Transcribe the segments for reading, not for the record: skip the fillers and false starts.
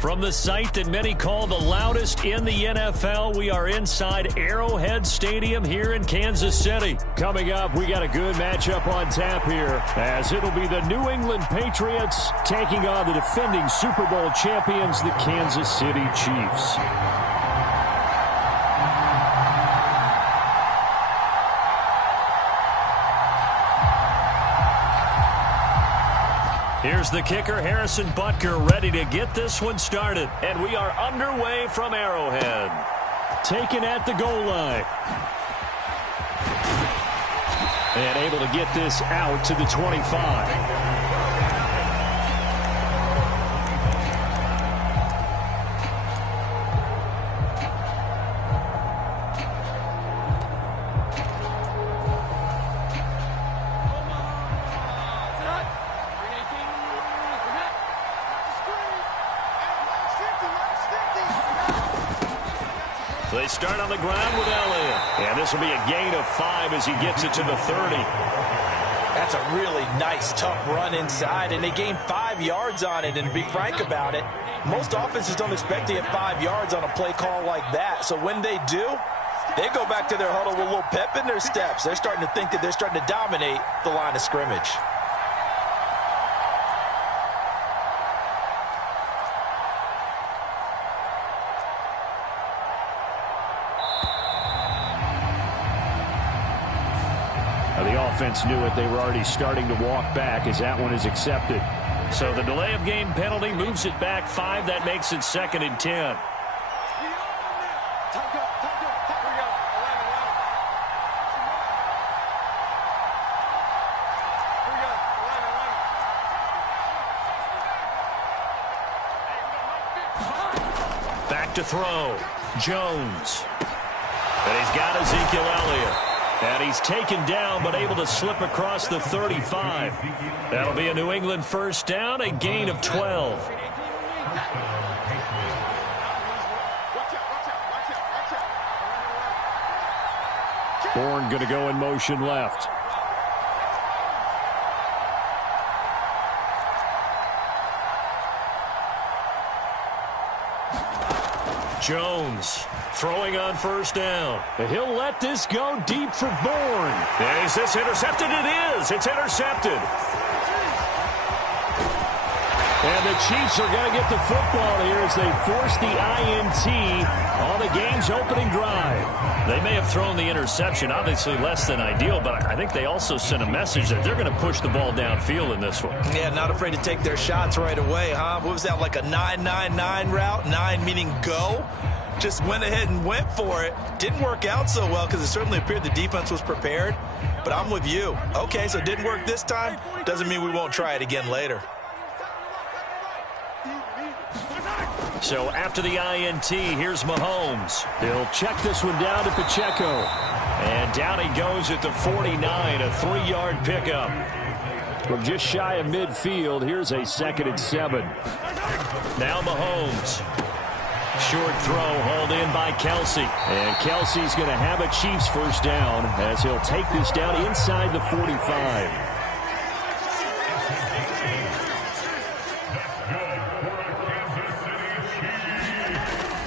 From the site that many call the loudest in the NFL, we are inside Arrowhead Stadium here in Kansas City. Coming up, we got a good matchup on tap here, as it'll be the New England Patriots taking on the defending Super Bowl champions, the Kansas City Chiefs. Here's the kicker, Harrison Butker, ready to get this one started. And we are underway from Arrowhead. Taken at the goal line. And able to get this out to the 25. They start on the ground with Elliott. And this will be a gain of 5 as he gets it to the 30. That's a really nice, tough run inside, and they gained 5 yards on it. And to be frank about it, most offenses don't expect to get 5 yards on a play call like that. So when they do, they go back to their huddle with a little pep in their steps. They're starting to think that they're starting to dominate the line of scrimmage. The offense knew it. They were already starting to walk back as that one is accepted. So the delay of game penalty moves it back 5. That makes it 2nd and 10. Back to throw. Jones. And he's got Ezekiel Elliott. And he's taken down, but able to slip across the 35. That'll be a New England first down, a gain of 12. Bourne going to go in motion left. Jones throwing on first down. He'll let this go deep for Bourne. Is this intercepted? It is. It's intercepted. And the Chiefs are going to get the football here as they force the INT on the game's opening drive. They may have thrown the interception, obviously less than ideal, but I think they also sent a message that they're going to push the ball downfield in this one. Yeah, not afraid to take their shots right away, huh? What was that, like a 9-9-9 route? 9 meaning go? Just went ahead and went for it. Didn't work out so well because it certainly appeared the defense was prepared. But I'm with you. Okay, so it didn't work this time. Doesn't mean we won't try it again later. So after the INT, here's Mahomes. He'll check this one down to Pacheco. And down he goes at the 49, a 3-yard pickup. From just shy of midfield, here's a 2nd and 7. Now Mahomes. Short throw hauled in by Kelsey. And Kelsey's going to have a Chiefs first down as he'll take this down inside the 45.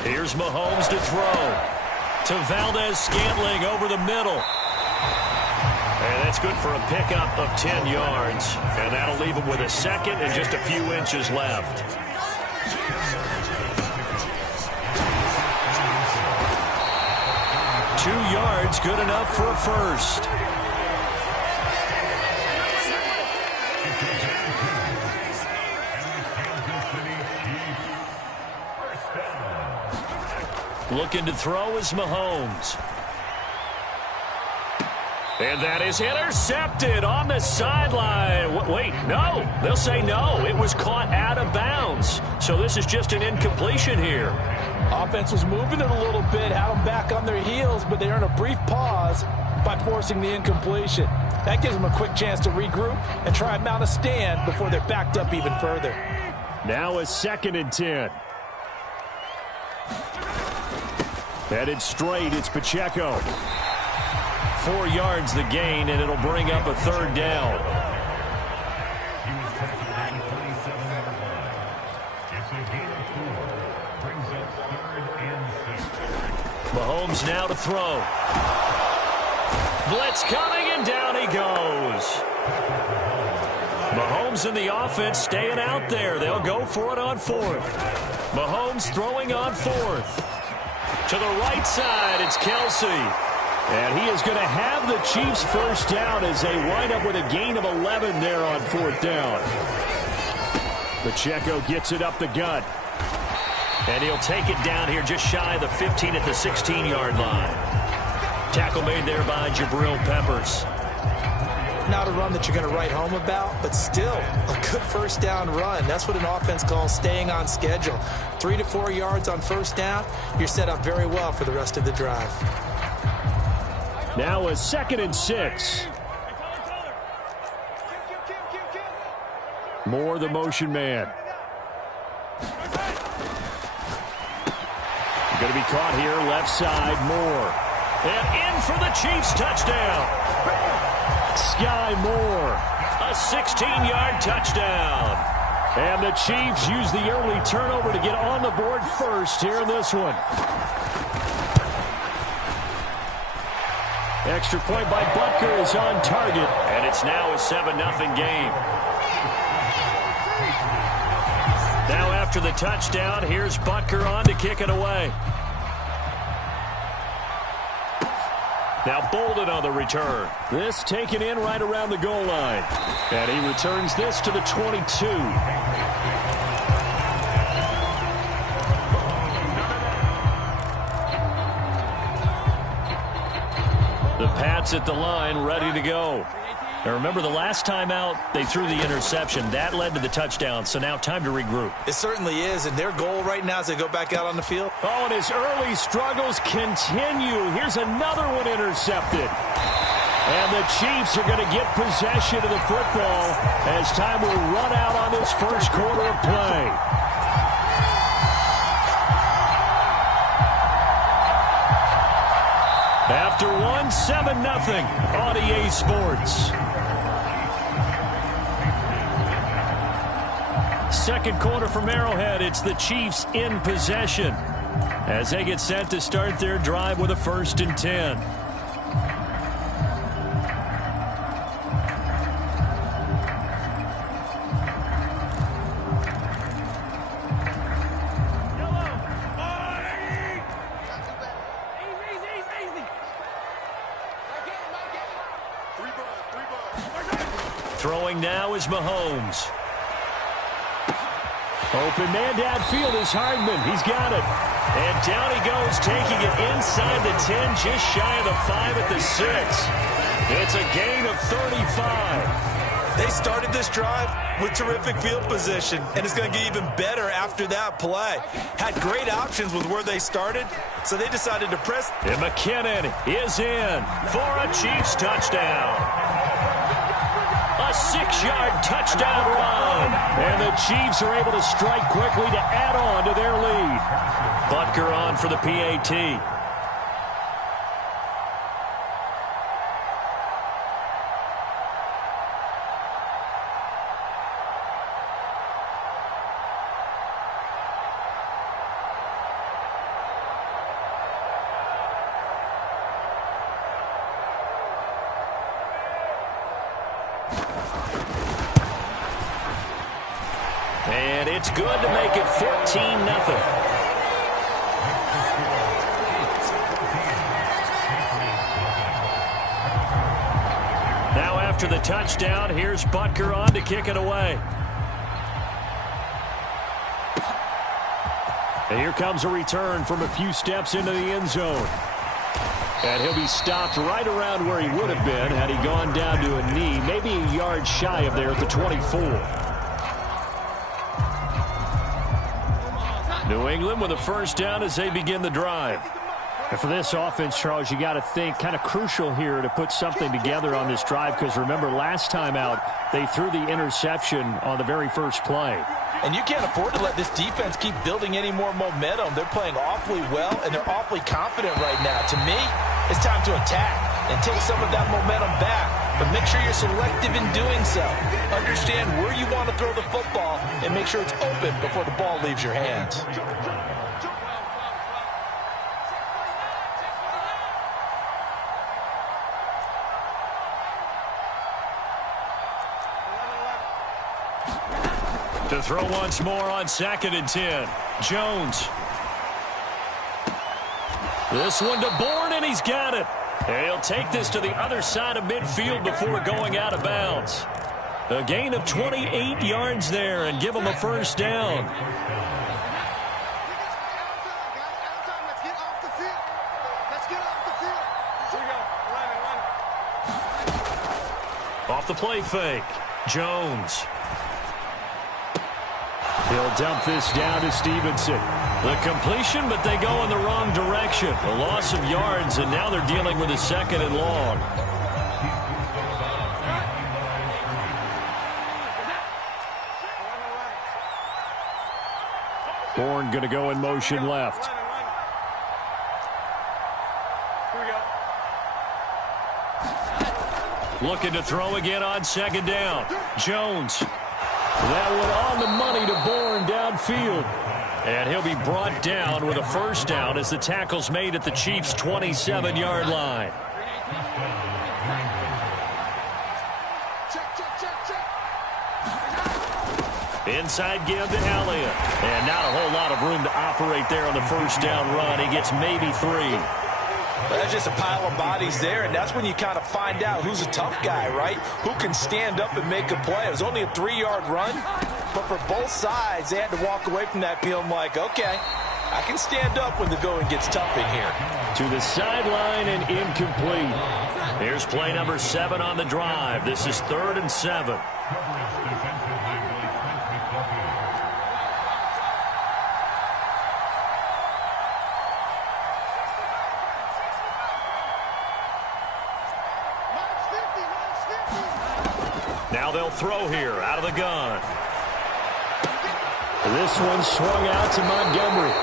Here's Mahomes to throw. To Valdez-Scantling over the middle. And that's good for a pickup of 10 yards. And that'll leave him with a 2nd and just a few inches left. Two yards, good enough for a first. Looking to throw is Mahomes. And that is intercepted on the sideline. Wait, no. They'll say no. It was caught out of bounds. So this is just an incompletion here. Offense was moving it a little bit, had them back on their heels, but they earned a brief pause by forcing the incompletion. That gives them a quick chance to regroup and try and mount a stand before they're backed up even further. Now a 2nd and 10. Headed straight, it's Pacheco. 4 yards the gain, and it'll bring up a 3rd down. Mahomes now to throw. Blitz coming, and down he goes. Mahomes and the offense staying out there. They'll go for it on fourth. Mahomes throwing on fourth. To the right side, it's Kelsey. And he is going to have the Chiefs first down as they wind up with a gain of 11 there on fourth down. Pacheco gets it up the gut. And he'll take it down here just shy of the 15 at the 16-yard line. Tackle made there by Jabril Peppers. Not a run that you're going to write home about, but still a good first down run. That's what an offense calls staying on schedule. 3 to 4 yards on first down, you're set up very well for the rest of the drive. Now a 2nd and 6. Moore, the motion man. Going to be caught here, left side, Moore. And in for the Chiefs touchdown. Sky Moore, a 16-yard touchdown. And the Chiefs use the early turnover to get on the board first here in this one. Extra point by Butker is on target. And it's now a 7-0 game. Now after the touchdown, here's Butker on to kick it away. Now Bolden on the return. This taken in right around the goal line. And he returns this to the 22. The Pats at the line, ready to go. Now remember, the last time out, they threw the interception. That led to the touchdown, so now time to regroup. It certainly is, and their goal right now is to go back out on the field. Oh, and his early struggles continue. Here's another one intercepted. And the Chiefs are going to get possession of the football as time will run out on this first quarter of play. After one, 7-0 on EA Sports. Second quarter from Arrowhead, it's the Chiefs in possession as they get set to start their drive with a 1st and 10. Throwing now is Mahomes. Open man downfield is Hardman. He's got it. And down he goes, taking it inside the 10, just shy of the 5 at the 6. It's a gain of 35. They started this drive with terrific field position, and it's going to get even better after that play. Had great options with where they started, so they decided to press. And McKinnon is in for a Chiefs touchdown. A 6-yard touchdown run. And the Chiefs are able to strike quickly to add on to their lead. Butker on for the PAT. And it's good to make it 14-0. Now after the touchdown, here's Butker on to kick it away. And here comes a return from a few steps into the end zone. And he'll be stopped right around where he would have been had he gone down to a knee, maybe a yard shy of there at the 24. New England with a first down as they begin the drive. And for this offense, Charles, you got to think kind of crucial here to put something together on this drive, because remember, last time out, they threw the interception on the very first play. And you can't afford to let this defense keep building any more momentum. They're playing awfully well, and they're awfully confident right now. To me, it's time to attack and take some of that momentum back. but make sure you're selective in doing so. Understand where you want to throw the football and make sure it's open before the ball leaves your hands. To throw once more on 2nd and 10. Jones. This one to Bourne, and he's got it. And he'll take this to the other side of midfield before going out of bounds. A gain of 28 yards there and give him a first down. Off the play fake. Jones. He'll dump this down to Stevenson. The completion, but they go in the wrong direction. A loss of yards, and now they're dealing with a 2nd and long. Bourne going to go in motion left. Looking to throw again on 2nd down. Jones. That one on the money to Bourne downfield. And he'll be brought down with a first down as the tackle's made at the Chiefs' 27-yard line. Inside give to Elliott. And not a whole lot of room to operate there on the first down run. He gets maybe 3. Well, that's just a pile of bodies there, and that's when you kind of find out who's a tough guy, right? Who can stand up and make a play. It was only a 3-yard run, but for both sides, they had to walk away from that feeling like, okay, I can stand up when the going gets tough in here. To the sideline and incomplete. Here's play number 7 on the drive. This is 3rd and 7. Now they'll throw here out of the gun. This one swung out to Montgomery.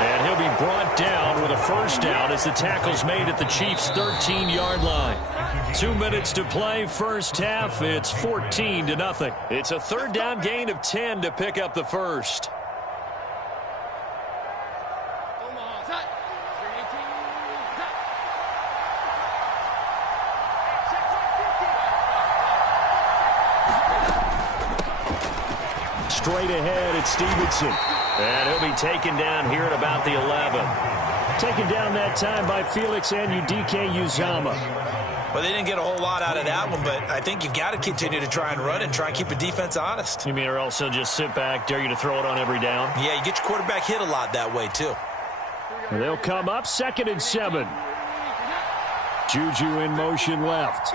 And he'll be brought down with a first down as the tackle's made at the Chiefs' 13-yard line. 2 minutes to play, first half. It's 14-0. It's a 3rd down gain of 10 to pick up the first. Straight ahead, it's Stevenson. And he'll be taken down here at about the 11. Taken down that time by Felix Uzama. Well, they didn't get a whole lot out of that one, but I think you've got to continue to try and run and try and keep the defense honest. You mean or else they'll just sit back, dare you to throw it on every down? Yeah, you get your quarterback hit a lot that way, too. They'll come up 2nd and 7. Juju in motion left.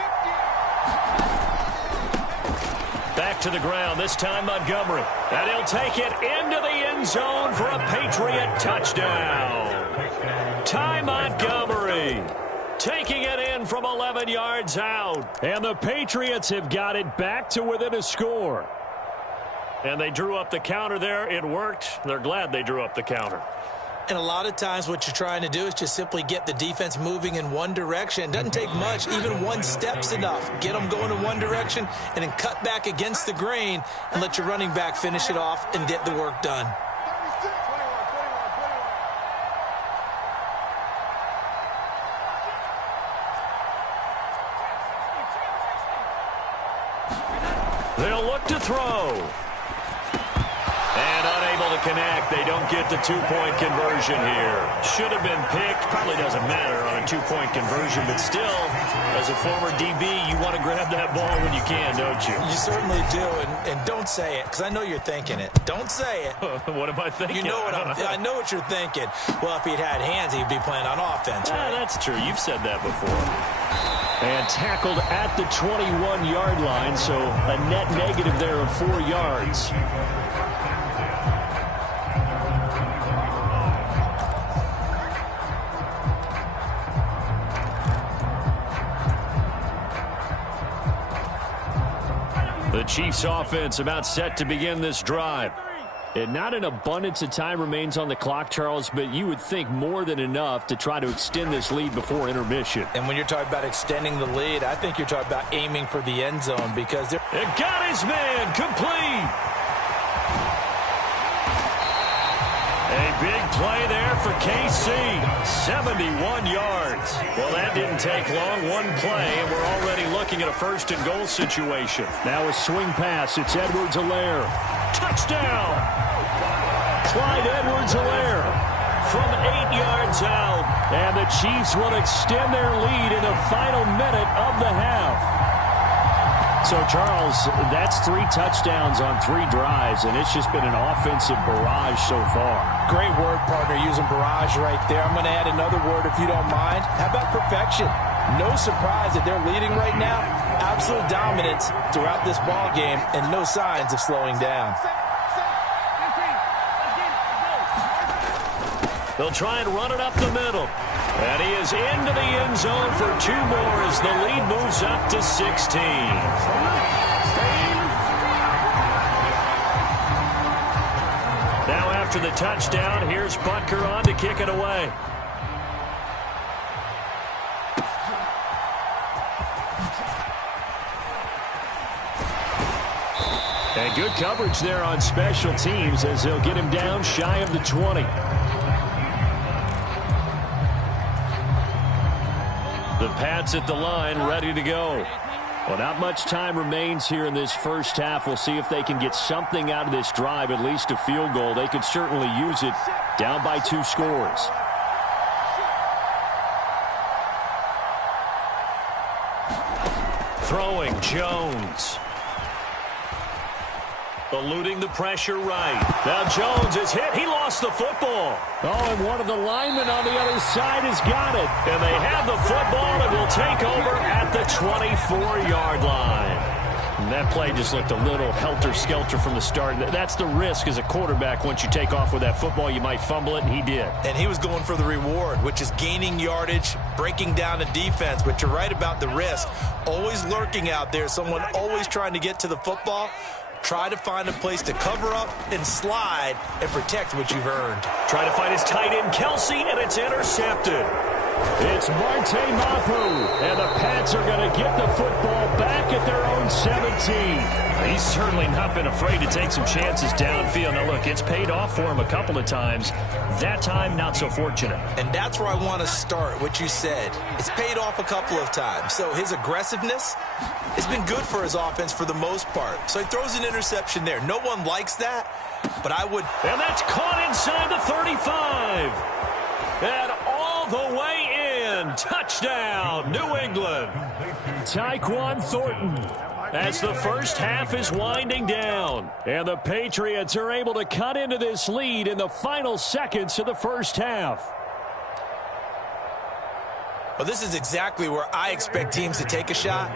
Back to the ground, this time Montgomery. And he'll take it into the end zone for a Patriot touchdown. Ty Montgomery taking it in from 11 yards out. And the Patriots have got it back to within a score. And they drew up the counter there. It worked. They're glad they drew up the counter. And a lot of times what you're trying to do is just simply get the defense moving in one direction. It doesn't take much. Even one step's enough. Get them going in one direction and then cut back against the grain and let your running back finish it off and get the work done. They'll look to throw. And unable to connect. They don't get the two-point conversion here. Should have been picked. Probably doesn't matter on a two-point conversion, but still, as a former DB, you want to grab that ball when you can, don't you? You certainly do, and don't say it, because I know you're thinking it. Don't say it. What am I thinking? You know what I know what you're thinking. Well, if he'd had hands, he'd be playing on offense, right? That's true. You've said that before. And tackled at the 21-yard line, so a net negative there of 4 yards. The Chiefs offense about set to begin this drive. And not an abundance of time remains on the clock, Charles, but you would think more than enough to try to extend this lead before intermission. And when you're talking about extending the lead, I think you're talking about aiming for the end zone because they're... It got his man complete. A big play there for KC. 71 yards. Well, that didn't take long. One play, and we're already looking at a first-and-goal situation. Now a swing pass. It's Edwards-Helaire. Touchdown! Clyde Edwards-Helaire from 8 yards out. And the Chiefs will extend their lead in the final minute of the half. So, Charles, that's 3 touchdowns on 3 drives, and it's just been an offensive barrage so far. Great word, partner, using barrage right there. I'm going to add another word if you don't mind. How about perfection? No surprise that they're leading right now. Absolute dominance throughout this ball game and no signs of slowing down. They'll try and run it up the middle. And he is into the end zone for 2 more as the lead moves up to 16. Now after the touchdown, here's Butker on to kick it away. And good coverage there on special teams as they'll get him down shy of the 20. The Pats at the line, ready to go. Well, not much time remains here in this first half. We'll see if they can get something out of this drive, at least a field goal. They could certainly use it, down by 2 scores. Throwing, Jones. Eluding the pressure right. Now Jones is hit. He lost the football. Oh, and one of the linemen on the other side has got it. And they have the football and will take over at the 24-yard line. And that play just looked a little helter-skelter from the start. That's the risk as a quarterback. Once you take off with that football, you might fumble it, and he did. And he was going for the reward, which is gaining yardage, breaking down a defense. But you're right about the risk. Always lurking out there, someone always trying to get to the football. Try to find a place to cover up and slide and protect what you've earned. Try to find his tight end, Kelsey, and it's intercepted. It's Marte Mapu, and the Pats are going to get the football back at their own 17. He's certainly not been afraid to take some chances downfield. Now, look, it's paid off for him a couple of times. That time, not so fortunate. And that's where I want to start, what you said. It's paid off a couple of times. So his aggressiveness has been good for his offense for the most part. So he throws an interception there. No one likes that, but I would... And that's caught inside the 35. And all the way in. Touchdown, New England. Tyquan Thornton. As the first half is winding down. And the Patriots are able to cut into this lead in the final seconds of the first half. Well, this is exactly where I expect teams to take a shot.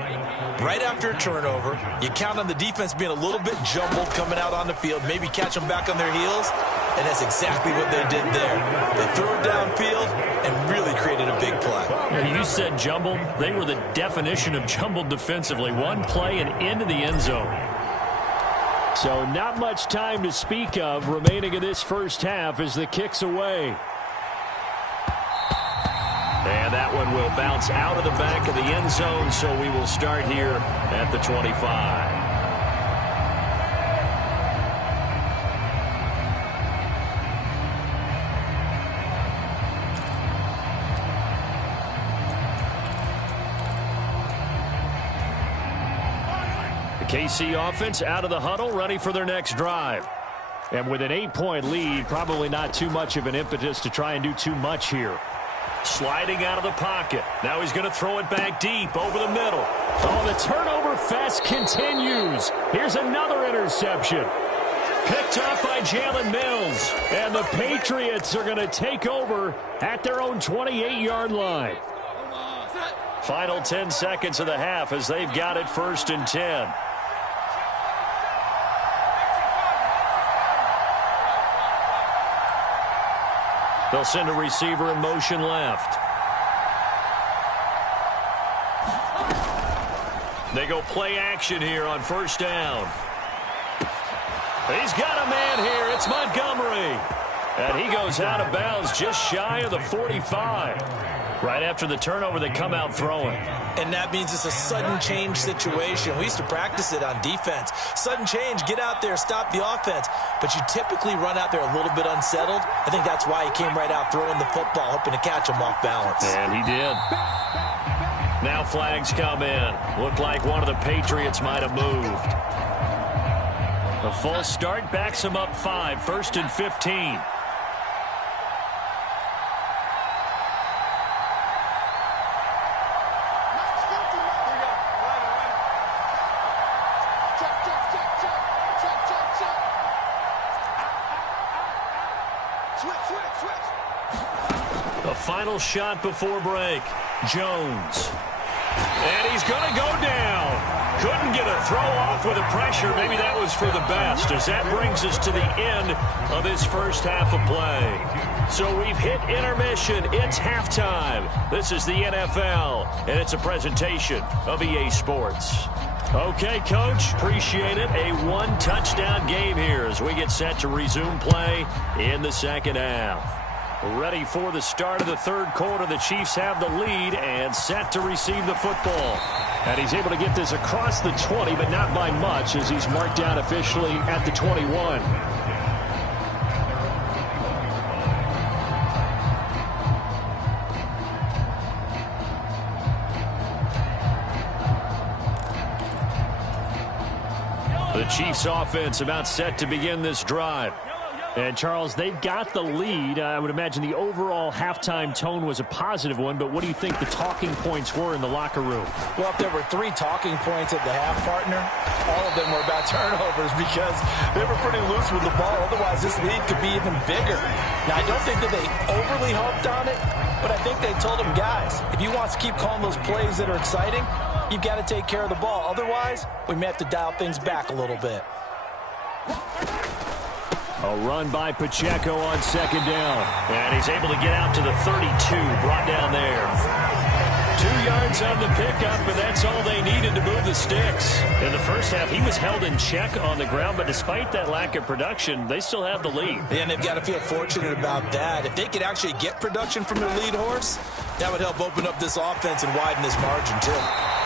Right after a turnover, you count on the defense being a little bit jumbled coming out on the field, maybe catch them back on their heels, and that's exactly what they did there. They threw it downfield and really created a big play. Yeah, you said jumbled. They were the definition of jumbled defensively. One play and into the end zone. So not much time to speak of remaining in this first half as the kick's away. And that one will bounce out of the back of the end zone, so we will start here at the 25. The KC offense out of the huddle, ready for their next drive. And with an 8-point lead, probably not too much of an impetus to try and do too much here. Sliding out of the pocket. Now he's going to throw it back deep over the middle. Oh, the turnover fest continues. Here's another interception. Picked up by Jalen Mills. And the Patriots are going to take over at their own 28-yard line. Final 10 seconds of the half as they've got it 1st and 10. They'll send a receiver in motion left. They go play action here on 1st down. He's got a man here. It's It's Montgomery. And he goes out of bounds just shy of the 45. Right after the turnover, they come out throwing. And that means it's a sudden change situation. We used to practice it on defense. Sudden change, get out there, stop the offense. But you typically run out there a little bit unsettled. I think that's why he came right out throwing the football, hoping to catch him off balance. And he did. Now flags come in. Looked like one of the Patriots might have moved. The full start backs him up 5, 1st and 15. The final shot before break. Jones. And he's going to go down. Couldn't get a throw off with the pressure. Maybe that was for the best, as that brings us to the end of this first half of play. So we've hit intermission. It's halftime. This is the NFL, and it's a presentation of EA Sports. Okay, Coach, appreciate it. A one-touchdown game here as we get set to resume play in the second half. Ready for the start of the third quarter. The Chiefs have the lead and set to receive the football. And he's able to get this across the 20, but not by much, as he's marked down officially at the 21. The Chiefs offense about set to begin this drive. And, Charles, they've got the lead. I would imagine the overall halftime tone was a positive one, but what do you think the talking points were in the locker room? Well, if there were 3 talking points at the half, partner, all of them were about turnovers because they were pretty loose with the ball. Otherwise, this lead could be even bigger. Now, I don't think that they overly harped on it, but I think they told them, guys, if you want to keep calling those plays that are exciting, you've got to take care of the ball. Otherwise, we may have to dial things back a little bit. A run by Pacheco on second down. And he's able to get out to the 32, brought down there. 2 yards on the pickup, and that's all they needed to move the sticks. In the first half, he was held in check on the ground, but despite that lack of production, they still have the lead. And they've got to feel fortunate about that. If they could actually get production from their lead horse, that would help open up this offense and widen this margin, too.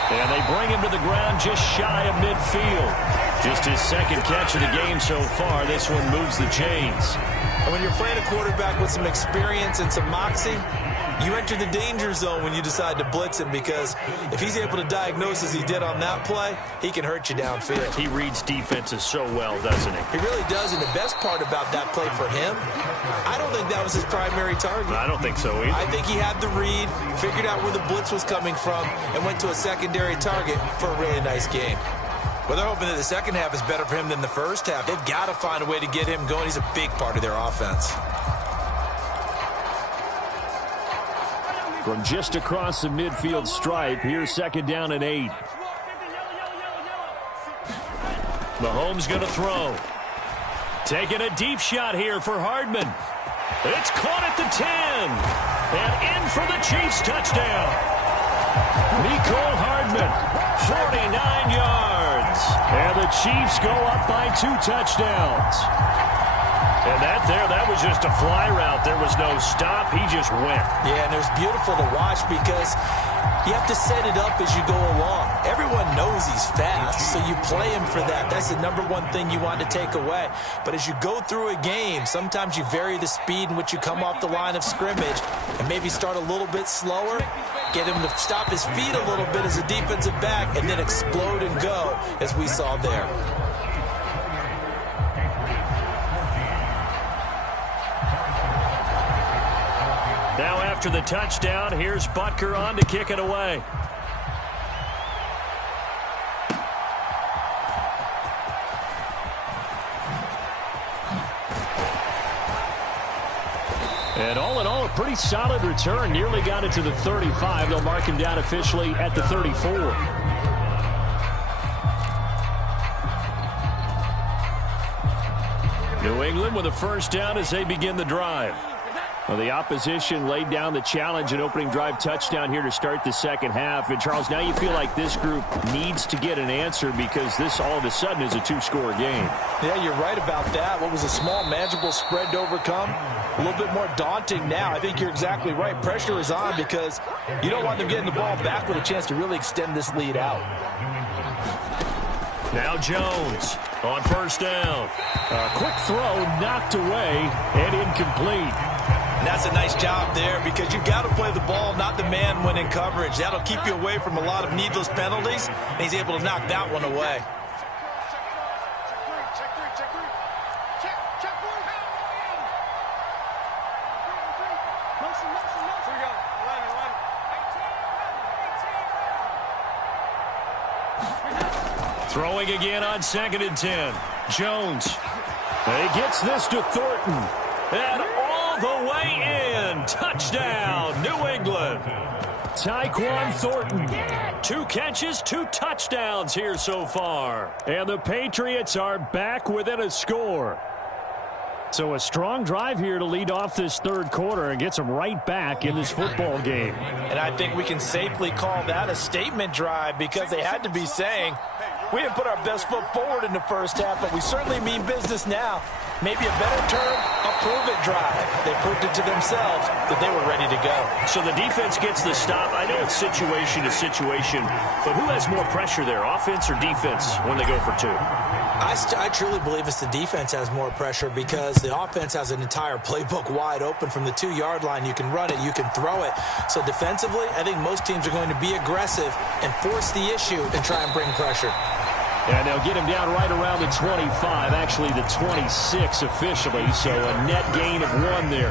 And they bring him to the ground just shy of midfield. Just his second catch of the game so far. This one moves the chains. And when you're playing a quarterback with some experience and some moxie, you enter the danger zone when you decide to blitz him, because if he's able to diagnose as he did on that play, he can hurt you downfield. He reads defenses so well, doesn't he? He really does, and the best part about that play for him, I don't think that was his primary target. I don't think so either. I think he had the read, figured out where the blitz was coming from, and went to a secondary target for a really nice game. Well, they're hoping that the second half is better for him than the first half. They've got to find a way to get him going. He's a big part of their offense. From just across the midfield stripe, here's second down and 8. Mahomes going to throw. Taking a deep shot here for Hardman. It's caught at the 10. And in for the Chiefs touchdown. Mecole Hardman, 49 yards. And the Chiefs go up by 2 touchdowns. And that was just a fly route. There was no stop. He just went. Yeah, and it was beautiful to watch because you have to set it up as you go along. Everyone knows he's fast, so you play him for that. That's the number one thing you want to take away. But as you go through a game, sometimes you vary the speed in which you come off the line of scrimmage and maybe start a little bit slower, get him to stop his feet a little bit as a defensive back, and then explode and go, as we saw there. Now after the touchdown, here's Butker on to kick it away. And all in all, a pretty solid return. Nearly got it to the 35. They'll mark him down officially at the 34. New England with a first down as they begin the drive. Well, the opposition laid down the challenge and opening drive touchdown here to start the second half. And, Charles, now you feel like this group needs to get an answer because this all of a sudden is a two-score game. Yeah, you're right about that. What was a small, manageable spread to overcome, a little bit more daunting now. I think you're exactly right. Pressure is on because you don't want them getting the ball back with a chance to really extend this lead out. Now Jones on first down. A quick throw knocked away and incomplete. And that's a nice job there because you've got to play the ball, not the man when in coverage. That'll keep you away from a lot of needless penalties, and he's able to knock that one away. Throwing again on 2nd and 10. Jones. He gets this to Thornton. And all the way in. Touchdown, New England. Tyquan Thornton. 2 catches, 2 touchdowns here so far. And the Patriots are back within a score. So a strong drive here to lead off this third quarter and gets them right back in this football game. And I think we can safely call that a statement drive because they had to be saying, we didn't put our best foot forward in the first half, but we certainly mean business now. Maybe a better term, a prove-it drive. They proved it to themselves that they were ready to go. So the defense gets the stop. I know it's situation to situation, but who has more pressure there, offense or defense, when they go for 2? I truly believe it's the defense has more pressure because the offense has an entire playbook wide open from the 2-yard line. You can run it, you can throw it. So defensively, I think most teams are going to be aggressive and force the issue and try and bring pressure. And they'll get him down right around the 25, actually the 26 officially, so a net gain of 1 there.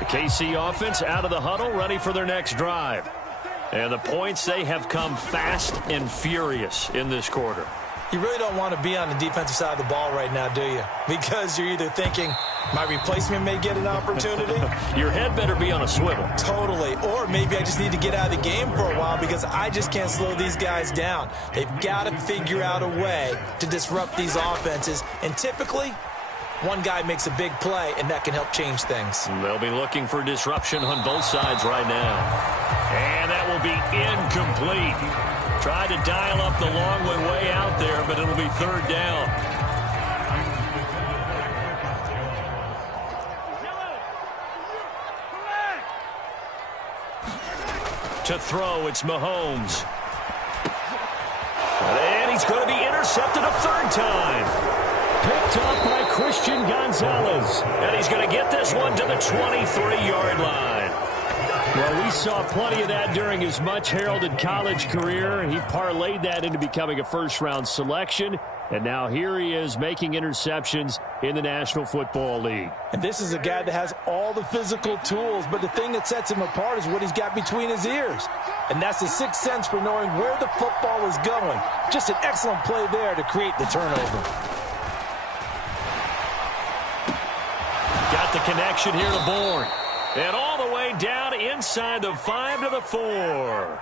The KC offense out of the huddle, ready for their next drive. And the points, they have come fast and furious in this quarter. You really don't want to be on the defensive side of the ball right now, do you? Because you're either thinking, my replacement may get an opportunity. Your head better be on a swivel. Totally. Or maybe I just need to get out of the game for a while because I just can't slow these guys down. They've got to figure out a way to disrupt these offenses. And typically, one guy makes a big play, and that can help change things. They'll be looking for disruption on both sides right now. And that will be incomplete. Tried to dial up the long one way out there, but it'll be 3rd down. To throw, it's Mahomes. And he's going to be intercepted a 3rd time. Picked up by Christian Gonzalez. And he's going to get this one to the 23-yard line. Well, we saw plenty of that during his much-heralded college career. He parlayed that into becoming a first-round selection. And now here he is making interceptions in the National Football League. And this is a guy that has all the physical tools, but the thing that sets him apart is what he's got between his ears. And that's the 6th sense for knowing where the football is going. Just an excellent play there to create the turnover. Got the connection here to Bourne. And all the way down inside the 5 to the 4.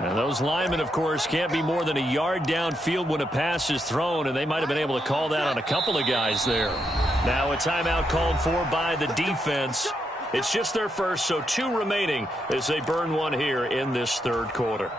And those linemen, of course, can't be more than a yard downfield when a pass is thrown, and they might have been able to call that on a couple of guys there. Now a timeout called for by the defense. It's just their first, so 2 remaining as they burn one here in this third quarter.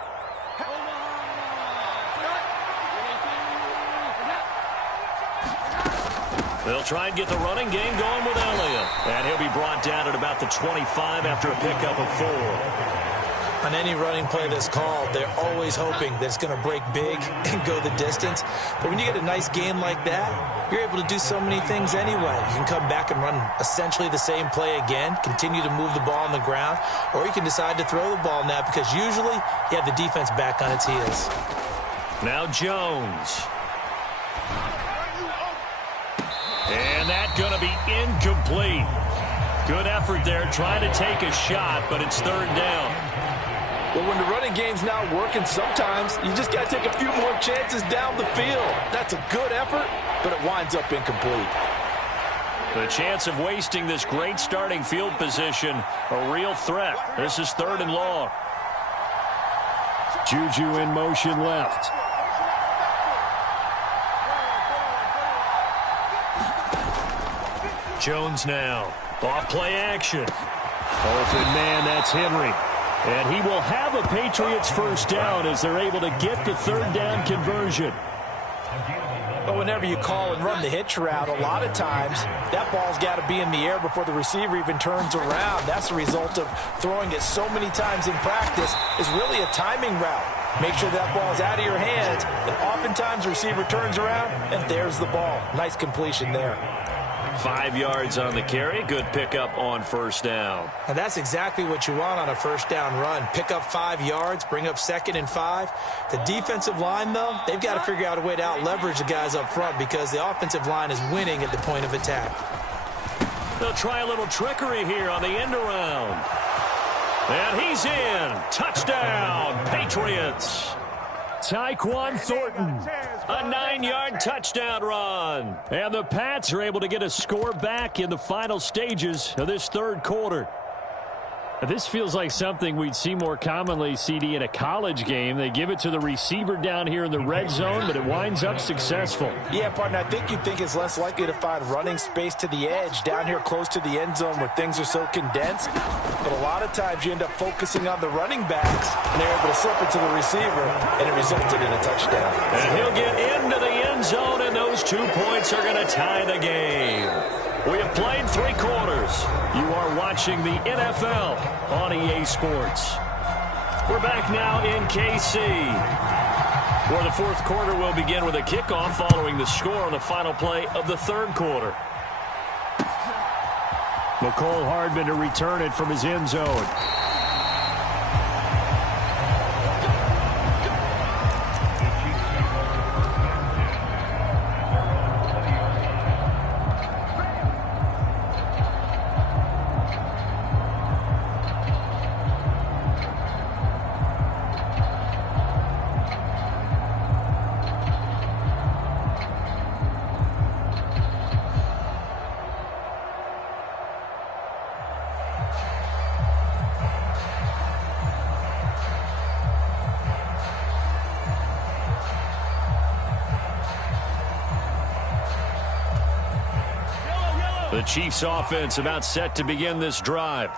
They'll try and get the running game going with Elliott. And he'll be brought down at about the 25 after a pickup of 4. On any running play that's called, they're always hoping that it's going to break big and go the distance. But when you get a nice game like that, you're able to do so many things anyway. You can come back and run essentially the same play again, continue to move the ball on the ground, or you can decide to throw the ball now because usually you have the defense back on its heels. Now Jones. And that's going to be incomplete. Good effort there, trying to take a shot, but it's 3rd down. Well, when the running game's not working, sometimes you just got to take a few more chances down the field. That's a good effort, but it winds up incomplete. The chance of wasting this great starting field position, a real threat. This is 3rd and long. Juju in motion left. Jones now. Off play action. Open man, that's Henry. And he will have a Patriots first down as they're able to get the third down conversion. But whenever you call and run the hitch route, a lot of times that ball's got to be in the air before the receiver even turns around. That's the result of throwing it so many times in practice is really a timing route. Make sure that ball's out of your hands, and oftentimes the receiver turns around, and there's the ball. Nice completion there. 5 yards on the carry. Good pickup on first down. And that's exactly what you want on a first down run. Pick up 5 yards, bring up 2nd and 5. The defensive line, though, they've got to figure out a way to out-leverage the guys up front because the offensive line is winning at the point of attack. They'll try a little trickery here on the end around. And he's in. Touchdown, Patriots. Tyquan Thornton, a 9-yard touchdown run. And the Pats are able to get a score back in the final stages of this third quarter. This feels like something we'd see more commonly, CD, in a college game. They give it to the receiver down here in the red zone, but it winds up successful. Yeah, partner, I think you think it's less likely to find running space to the edge down here close to the end zone where things are so condensed. But a lot of times you end up focusing on the running backs, and they're able to slip it to the receiver, and it resulted in a touchdown. And he'll get into the end zone, and those 2 points are going to tie the game. We have played 3 quarters. You are watching the NFL on EA Sports. We're back now in KC, where the fourth quarter will begin with a kickoff following the score on the final play of the third quarter. McCole Hardman to return it from his end zone. The Chiefs offense about set to begin this drive.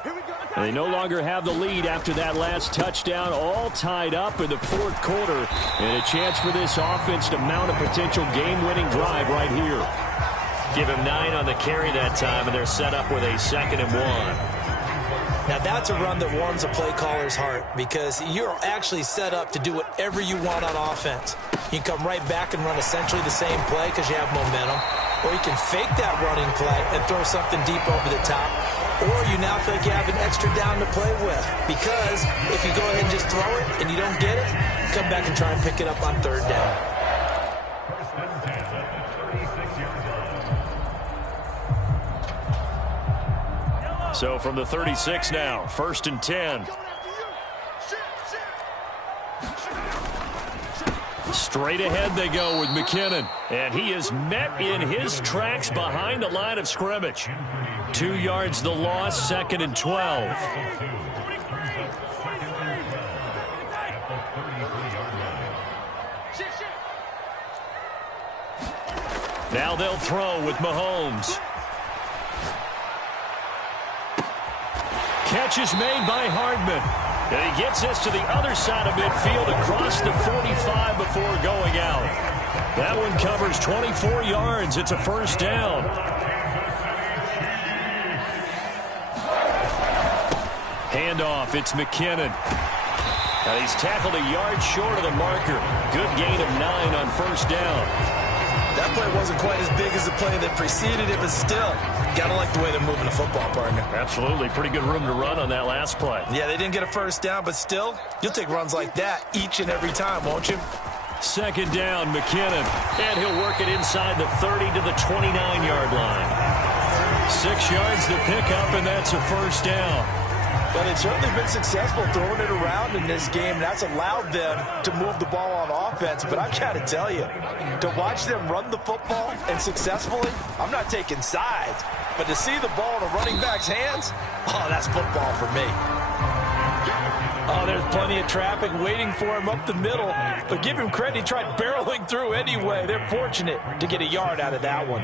And they no longer have the lead after that last touchdown, all tied up in the fourth quarter. And a chance for this offense to mount a potential game-winning drive right here. Give him 9 on the carry that time, and they're set up with a 2nd and 1. Now, that's a run that warms a play caller's heart because you're actually set up to do whatever you want on offense. You can come right back and run essentially the same play because you have momentum. Or you can fake that running play and throw something deep over the top. Or you now feel like you have an extra down to play with. Because if you go ahead and just throw it and you don't get it, come back and try and pick it up on third down. So from the 36 now, 1st and 10. Straight ahead they go with McKinnon. And he is met in his tracks behind the line of scrimmage. 2 yards the loss, 2nd and 12. Now they'll throw with Mahomes. Catch is made by Hardman. And he gets this to the other side of midfield across the 45 before going out. That one covers 24 yards. It's a first down. Handoff. It's McKinnon. Now he's tackled a yard short of the marker. Good gain of 9 on first down. That play wasn't quite as big as the play that preceded it, but still, got to like the way they're moving the football, partner. Absolutely. Pretty good room to run on that last play. Yeah, they didn't get a first down, but still, you'll take runs like that each and every time, won't you? 2nd down, McKinnon. And he'll work it inside the 30 to the 29-yard line. 6 yards to pick up, and that's a first down. But they've certainly been successful throwing it around in this game. That's allowed them to move the ball on offense. But I've got to tell you, to watch them run the football and successfully, I'm not taking sides. But to see the ball in a running back's hands, oh, that's football for me. Oh, there's plenty of traffic waiting for him up the middle. But give him credit, he tried barreling through anyway. They're fortunate to get a yard out of that one.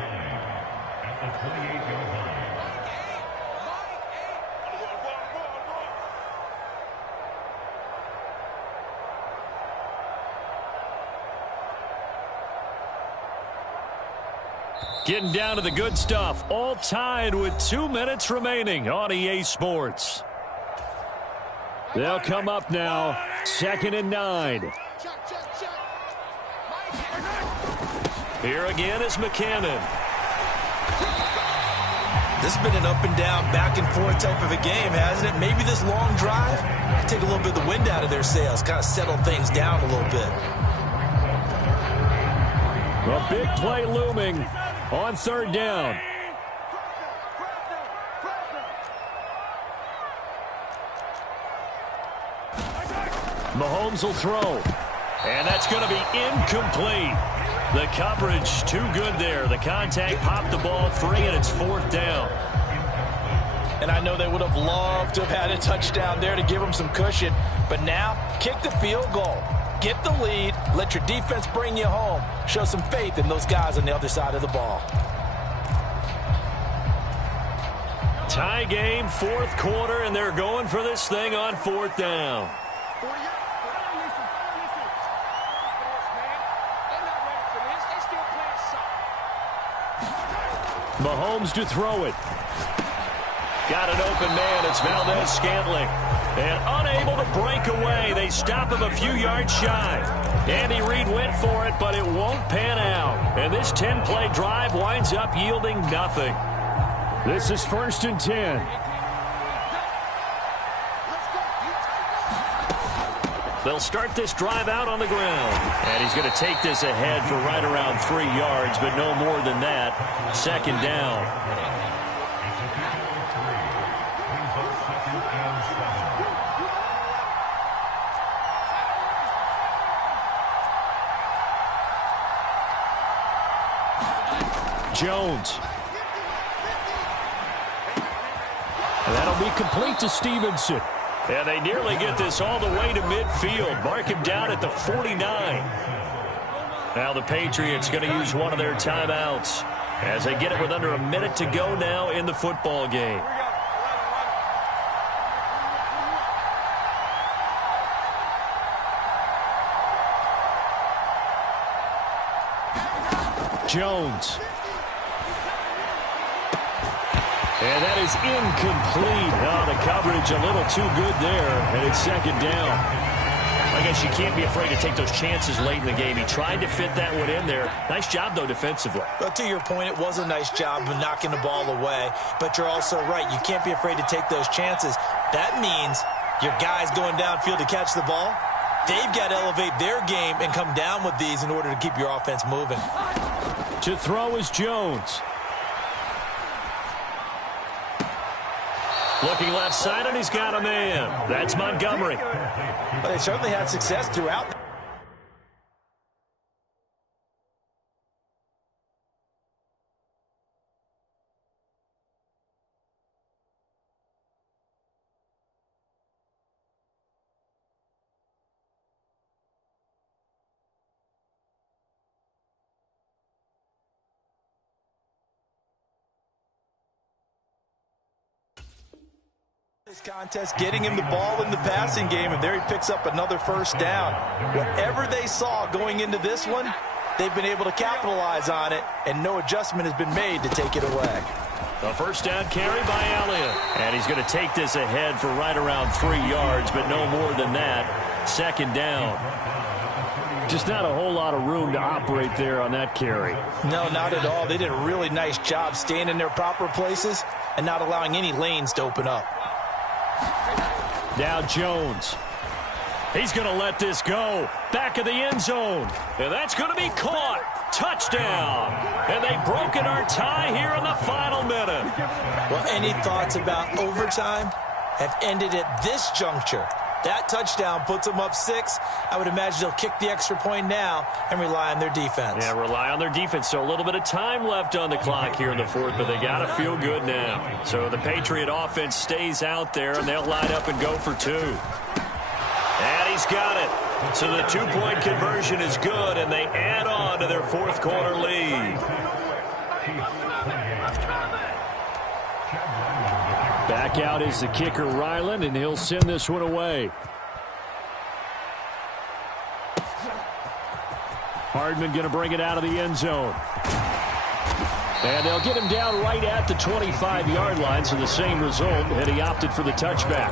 Getting down to the good stuff. All tied with 2 minutes remaining on EA Sports. They'll come up now. 2nd and 9. Here again is McCannon. This has been an up and down, back and forth type of a game, hasn't it? Maybe this long drive take a little bit of the wind out of their sails, kind of settle things down a little bit. A big play looming on 3rd down. Mahomes will throw. And that's going to be incomplete. The coverage too good there. The contact popped the ball free, and it's 4th down. And I know they would have loved to have had a touchdown there to give them some cushion. But now, kick the field goal. Get the lead. Let your defense bring you home. Show some faith in those guys on the other side of the ball. Tie game, 4th quarter, and they're going for this thing on 4th down. Mahomes to throw it. Got an open man. It's Valdez-Scantling. And unable to break away. They stop him a few yards shy. Andy Reid went for it, but it won't pan out. And this 10-play drive winds up yielding nothing. This is 1st and 10. They'll start this drive out on the ground. And he's going to take this ahead for right around 3 yards, but no more than that. 2nd down. Jones. And that'll be complete to Stevenson. And they nearly get this all the way to midfield. Mark him down at the 49. Now the Patriots going to use one of their timeouts as they get it with under a minute to go now in the football game. Jones. And that is incomplete. Oh, the coverage a little too good there, and it's 2nd down. I guess you can't be afraid to take those chances late in the game. He tried to fit that one in there. Nice job, though, defensively. But to your point, it was a nice job of knocking the ball away. But you're also right. You can't be afraid to take those chances. That means your guys going downfield to catch the ball, they've got to elevate their game and come down with these in order to keep your offense moving. To throw is Jones. Looking left side, and he's got a man. That's Montgomery. But they certainly had success throughout. This contest, getting him the ball in the passing game, and there he picks up another 1st down. Whatever they saw going into this one, they've been able to capitalize on it, and no adjustment has been made to take it away. A 1st down carry by Elliott. And he's going to take this ahead for right around 3 yards, but no more than that. 2nd down. Just not a whole lot of room to operate there on that carry. No, not at all. They did a really nice job staying in their proper places and not allowing any lanes to open up. Now Jones. He's going to let this go. Back of the end zone. And that's going to be caught. Touchdown. And they've broken our tie here in the final minute. Well, any thoughts about overtime have ended at this juncture. That touchdown puts them up 6. I would imagine they'll kick the extra point now and rely on their defense. Yeah, rely on their defense. So a little bit of time left on the clock here in the 4th, but they got to feel good now. So the Patriot offense stays out there, and they'll line up and go for 2. he's got it. So the two-point conversion is good, and they add on to their fourth quarter lead. Back out is the kicker, Ryland, and he'll send this one away. Hardman going to bring it out of the end zone. And they'll get him down right at the 25-yard line, so the same result, and he opted for the touchback.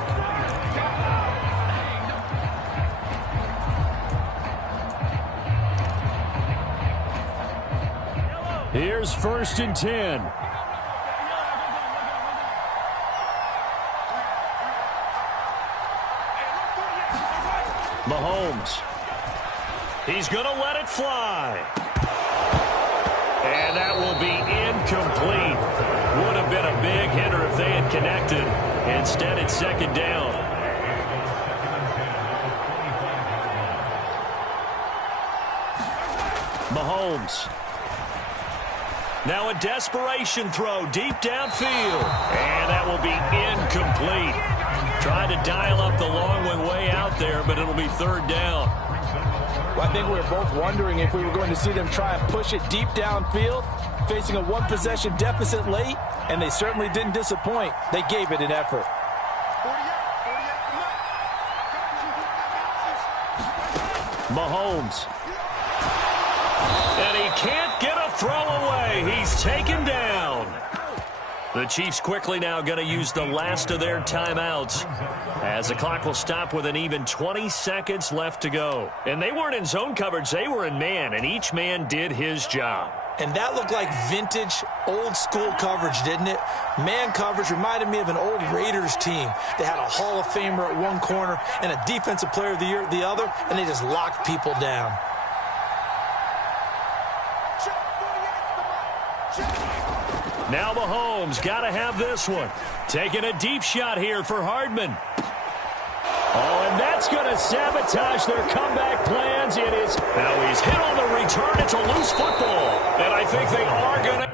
Here's 1st and 10. Mahomes. He's going to let it fly. And that will be incomplete. Would have been a big hitter if they had connected. Instead, it's 2nd down. Mahomes. Now a desperation throw deep downfield. And that will be incomplete. Tried to dial up the long way out there, but it'll be 3rd down. Well, I think we were both wondering if we were going to see them try and push it deep downfield, facing a one-possession deficit late, and they certainly didn't disappoint. They gave it an effort. Mahomes. And he can't get a throw away. He's taken down. The Chiefs quickly now going to use the last of their timeouts as the clock will stop with an even 20 seconds left to go. And they weren't in zone coverage. They were in man, and each man did his job. And that looked like vintage, old-school coverage, didn't it? Man coverage reminded me of an old Raiders team. They had a Hall of Famer at one corner and a Defensive Player of the Year at the other, and they just locked people down. Now Mahomes got to have this one. Taking a deep shot here for Hardman. Oh, and that's going to sabotage their comeback plans. It is. Now he's hit on the return. It's a loose football. And I think they are going to.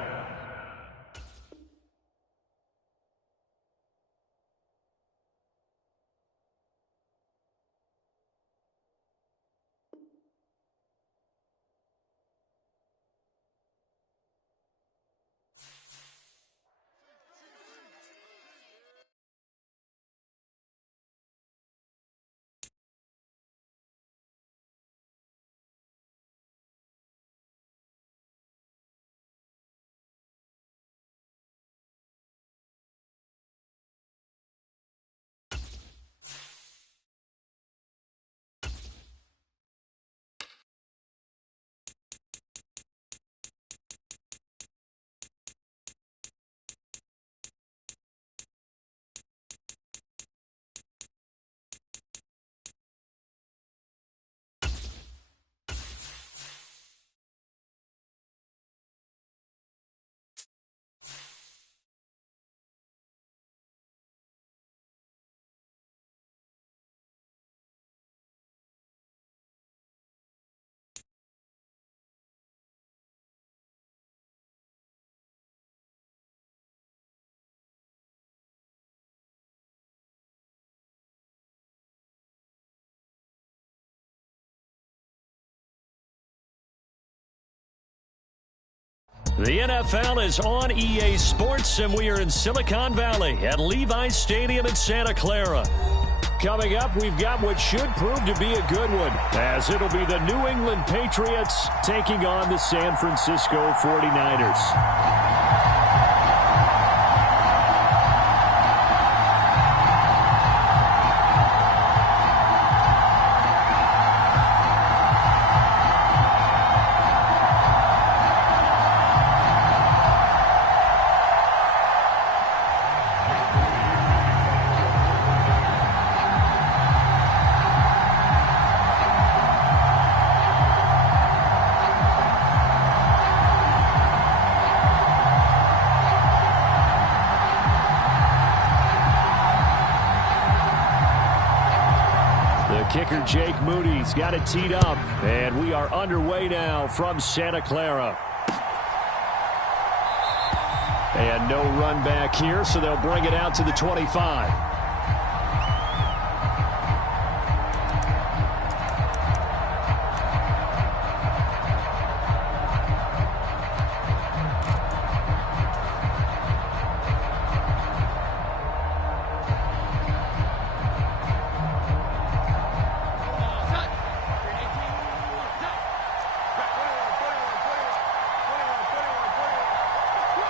The NFL is on EA Sports, and we are in Silicon Valley at Levi's Stadium in Santa Clara. Coming up, we've got what should prove to be a good one, as it'll be the New England Patriots taking on the San Francisco 49ers. Kicker Jake Moody's got it teed up, and we are underway now from Santa Clara. And no run back here, so they'll bring it out to the 25.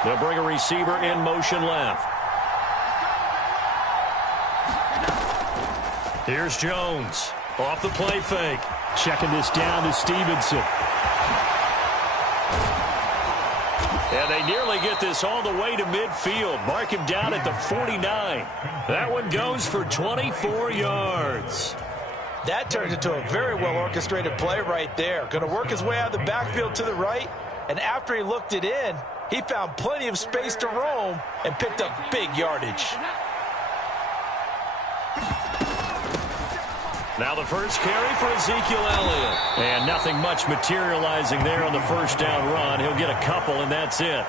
They'll bring a receiver in motion left. Here's Jones. Off the play fake. Checking this down to Stevenson. And they nearly get this all the way to midfield. Mark him down at the 49. That one goes for 24 yards. That turns into a very well-orchestrated play right there. Going to work his way out of the backfield to the right. And after he looked it in, he found plenty of space to roam and picked up big yardage. Now the first carry for Ezekiel Elliott. And nothing much materializing there on the first down run. He'll get a couple, and that's it.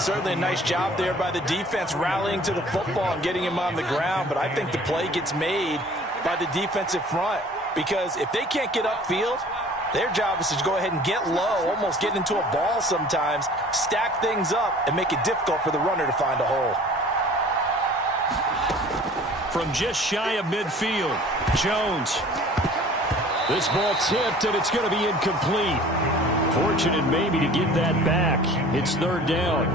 Certainly a nice job there by the defense rallying to the football and getting him on the ground. But I think the play gets made by the defensive front. Because if they can't get upfield, their job is to go ahead and get low, almost get into a ball sometimes, stack things up, and make it difficult for the runner to find a hole. From just shy of midfield, Jones. This ball tipped, and it's going to be incomplete. Fortunate maybe to get that back. It's third down.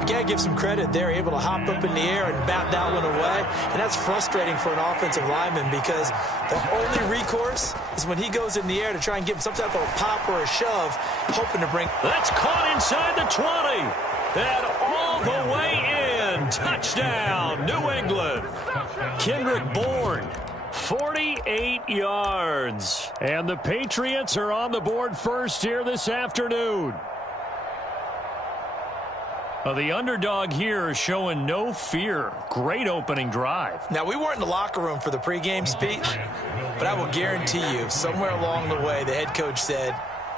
You got to give some credit. They're able to hop up in the air and bat that one away. And that's frustrating for an offensive lineman because the only recourse is when he goes in the air to try and give him some type of a pop or a shove, hoping to bring. That's caught inside the 20. And all the way in. Touchdown, New England. Kendrick Bourne, 48 yards. And the Patriots are on the board first here this afternoon. The underdog here is showing no fear. Great opening drive. Now, we weren't in the locker room for the pregame speech, but I will guarantee you, somewhere along the way, the head coach said,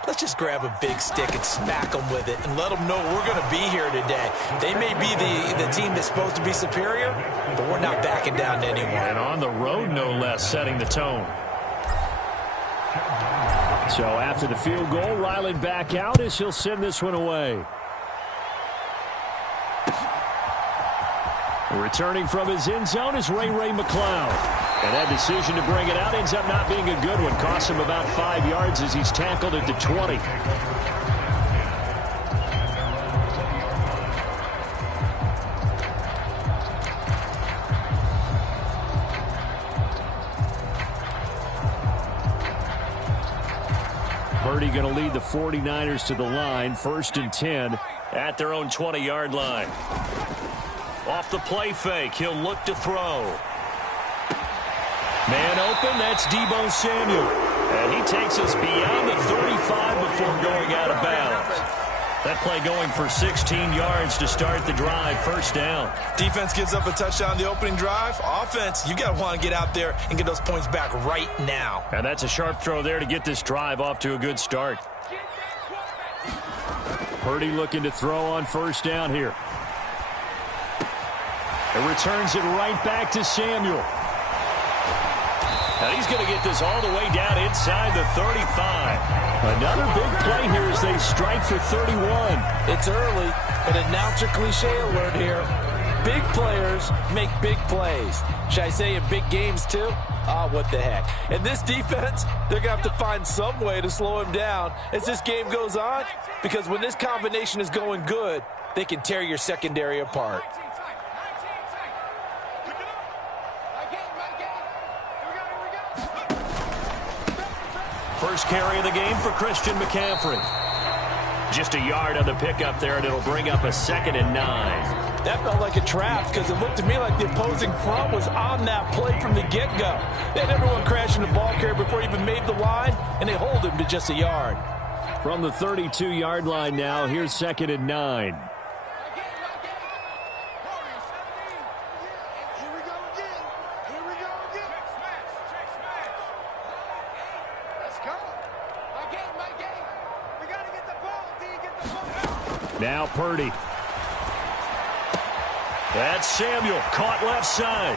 let's just grab a big stick and smack them with it and let them know we're going to be here today. They may be the team that's supposed to be superior, but we're not backing down to anyone. And on the road, no less, setting the tone. So after the field goal, Ryland back out as he'll send this one away. Returning from his end zone is Ray McLeod. And that decision to bring it out ends up not being a good one. Costs him about 5 yards as he's tackled at the 20. Purdy going to lead the 49ers to the line. 1st and 10 at their own 20-yard line. Off the play fake, he'll look to throw. Man open, that's Deebo Samuel. And he takes us beyond the 35 before going out of bounds. That play going for 16 yards to start the drive, first down. Defense gives up a touchdown the opening drive. Offense, you got to want to get out there and get those points back right now. And that's a sharp throw there to get this drive off to a good start. Purdy looking to throw on first down here. And returns it right back to Samuel. And he's going to get this all the way down inside the 35. Another big play here as they strike for 31. It's early, but announcer cliche alert here. Big players make big plays. Should I say in big games too? What the heck. And this defense, they're going to have to find some way to slow him down as this game goes on, because when this combination is going good, they can tear your secondary apart. First carry of the game for Christian McCaffrey. Just a yard on the pickup there, and it'll bring up a 2nd and 9. That felt like a trap because it looked to me like the opposing front was on that play from the get-go. They had everyone crashing the ball carrier before he even made the line, and they hold him to just a yard. From the 32-yard line now, here's 2nd and 9. Now Purdy. That's Samuel, caught left side.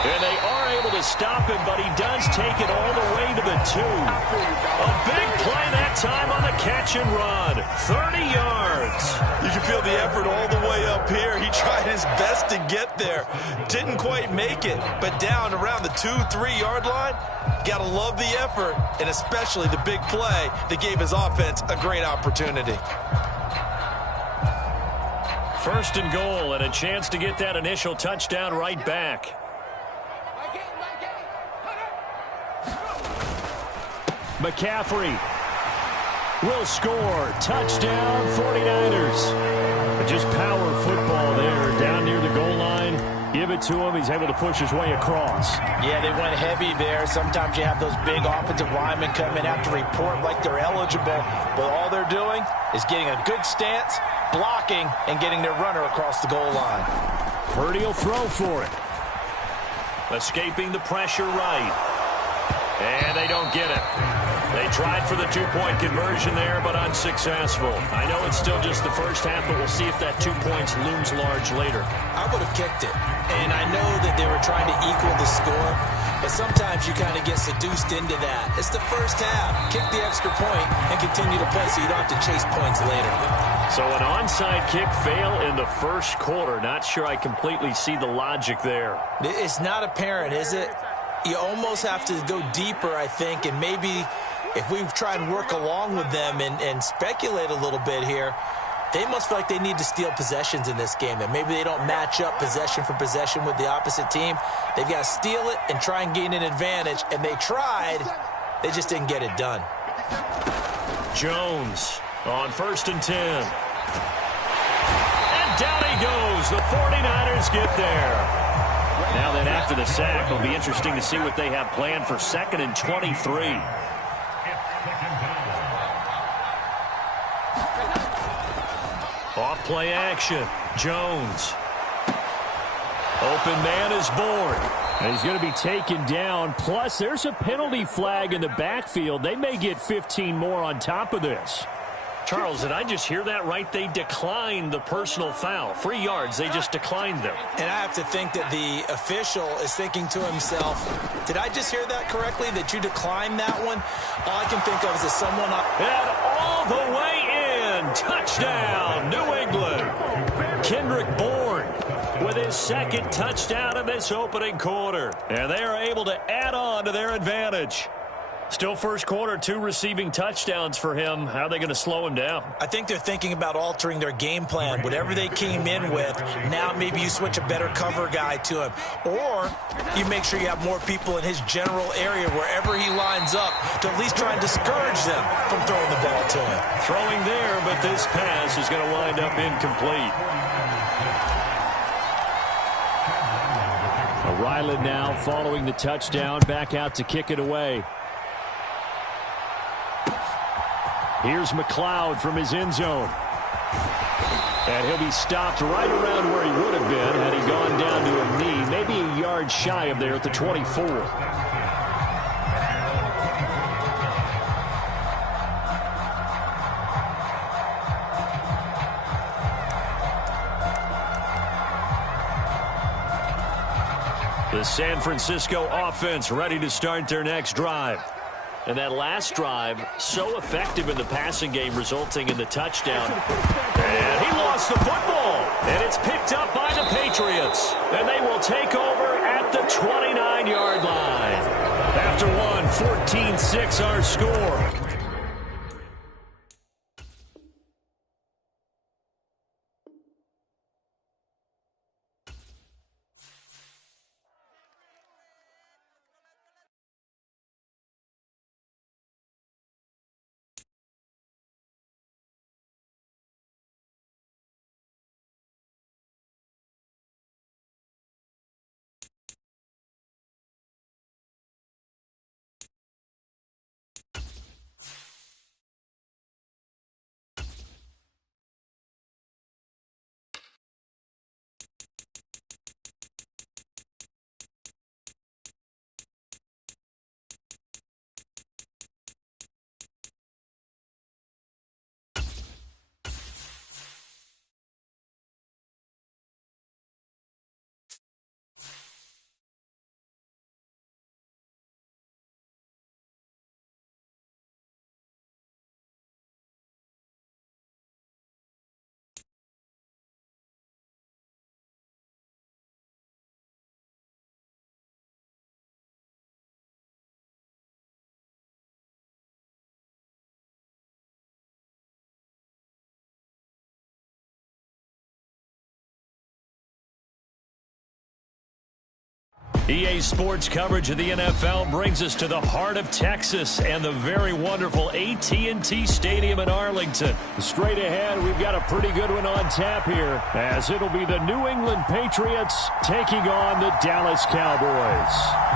And they are able to stop him, but he does take it all the way to the 2. A big play that time on the catch and run. 30 yards. You can feel the effort all the way up here. He tried his best to get there. Didn't quite make it, but down around the 2-3 yard line, gotta love the effort, and especially the big play that gave his offense a great opportunity. First and goal, and a chance to get that initial touchdown right back. McCaffrey will score. Touchdown, 49ers. Just power football there down near the goal line. Give it to him. He's able to push his way across. Yeah, they went heavy there. Sometimes you have those big offensive linemen come in, have to report like they're eligible, but all they're doing is getting a good stance, blocking, and getting their runner across the goal line. Purdy will throw for it. Escaping the pressure right. And they don't get it. They tried for the two-point conversion there, but unsuccessful. I know it's still just the first half, but we'll see if that 2 points looms large later. I would have kicked it. And I know that they were trying to equal the score, but sometimes you kind of get seduced into that. It's the first half. Kick the extra point and continue to play so you don't have to chase points later. So an onside kick fail in the first quarter. Not sure I completely see the logic there. It's not apparent, is it? You almost have to go deeper, I think, and maybe if we try and work along with them and speculate a little bit here, they must feel like they need to steal possessions in this game, and maybe they don't match up possession for possession with the opposite team. They've got to steal it and try and gain an advantage, and they tried. They just didn't get it done. Jones on 1st and 10. And down he goes. The 49ers get there. Now then, after the sack, it'll be interesting to see what they have planned for 2nd and 23. Off play action. Jones. Open man is Bourne. And he's going to be taken down. Plus, there's a penalty flag in the backfield. They may get 15 more on top of this. Charles, did I just hear that right? They declined the personal foul. 3 yards, they just declined them. And I have to think that the official is thinking to himself, did I just hear that correctly, that you declined that one? All I can think of is that someone... And all the way in. Touchdown, New England. Kendrick Bourne with his 2nd touchdown of this opening quarter. And they are able to add on to their advantage. Still first quarter, 2 receiving touchdowns for him. How are they going to slow him down? I think they're thinking about altering their game plan. Whatever they came in with, now maybe you switch a better cover guy to him. Or you make sure you have more people in his general area wherever he lines up to at least try and discourage them from throwing the ball to him. Throwing there, but this pass is going to wind up incomplete. Ryland now following the touchdown, back out to kick it away. Here's McLeod from his end zone. And he'll be stopped right around where he would have been had he gone down to a knee, maybe a yard shy of there at the 24. The San Francisco offense ready to start their next drive. And that last drive, so effective in the passing game, resulting in the touchdown. And he lost the football. And it's picked up by the Patriots. And they will take over at the 29-yard line. After one, 14-6 our score. EA Sports coverage of the NFL brings us to the heart of Texas and the very wonderful AT&T Stadium in Arlington. Straight ahead, we've got a pretty good one on tap here, as it'll be the New England Patriots taking on the Dallas Cowboys.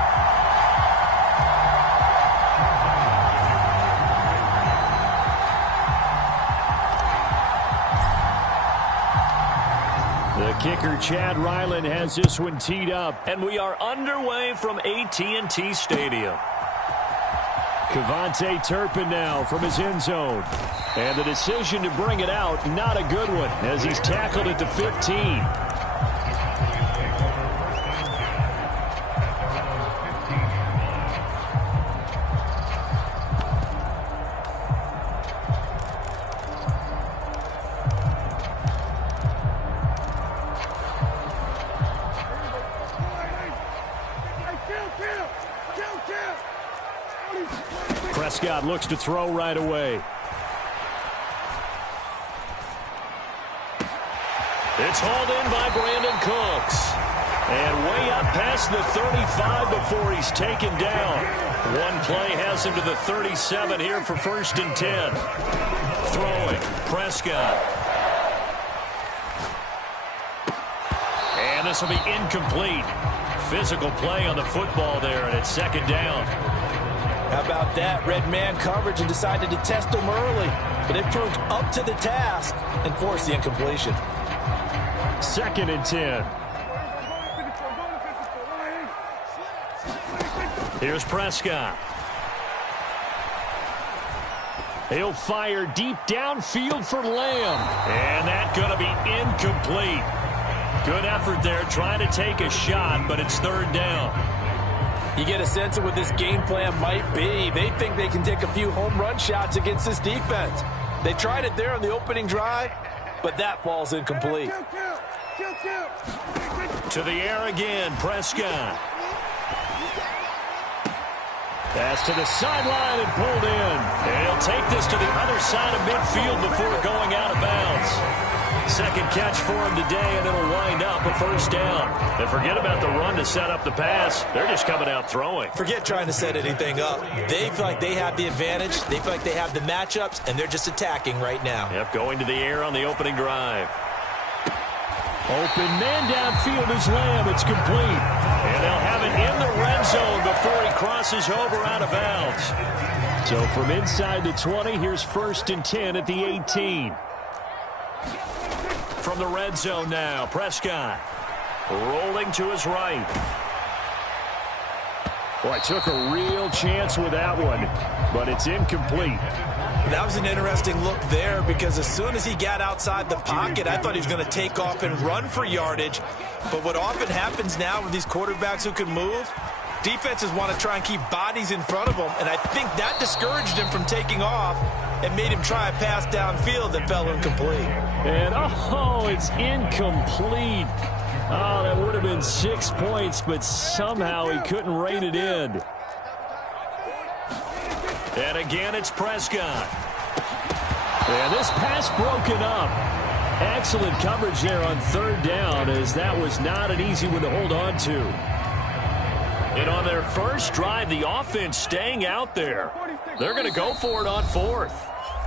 The kicker, Chad Ryland, has this one teed up. And we are underway from AT&T Stadium. Kevontae Turpin now from his end zone. And the decision to bring it out, not a good one, as he's tackled at the 15. Prescott looks to throw right away. It's hauled in by Brandon Cooks. And way up past the 35 before he's taken down. One play has him to the 37 here for 1st and 10. Throwing, Prescott. And this will be incomplete. Physical play on the football there, and it's 2nd down. How about that? Red man coverage and decided to test him early. But it proved up to the task and forced the incompletion. 2nd and 10. Here's Prescott. He'll fire deep downfield for Lamb. And that's going to be incomplete. Good effort there trying to take a shot, but it's 3rd down. You get a sense of what this game plan might be. They think they can take a few home run shots against this defense. They tried it there on the opening drive, but that falls incomplete. To the air again, Prescott. Pass to the sideline and pulled in. And he'll take this to the other side of midfield before going out of bounds. 2nd catch for him today, and it'll wind up a 1st down. And forget about the run to set up the pass. They're just coming out throwing. Forget trying to set anything up. They feel like they have the advantage. They feel like they have the matchups, and they're just attacking right now. Yep, going to the air on the opening drive. Open man downfield is Lamb. It's complete. And they'll have it in the red zone before he crosses over out of bounds. So from inside the 20, here's 1st and 10 at the 18. From the red zone now, Prescott rolling to his right. Boy, took a real chance with that one, but it's incomplete. That was an interesting look there because as soon as he got outside the pocket, I thought he was going to take off and run for yardage. But what often happens now with these quarterbacks who can move, defenses want to try and keep bodies in front of them, and I think that discouraged him from taking off and made him try a pass downfield that fell incomplete. And, oh, it's incomplete. Oh, that would have been 6 points, but somehow he couldn't rein it in. And again, it's Prescott. And this pass broken up. Excellent coverage there on 3rd down, as that was not an easy one to hold on to. And on their first drive, the offense staying out there. They're going to go for it on 4th.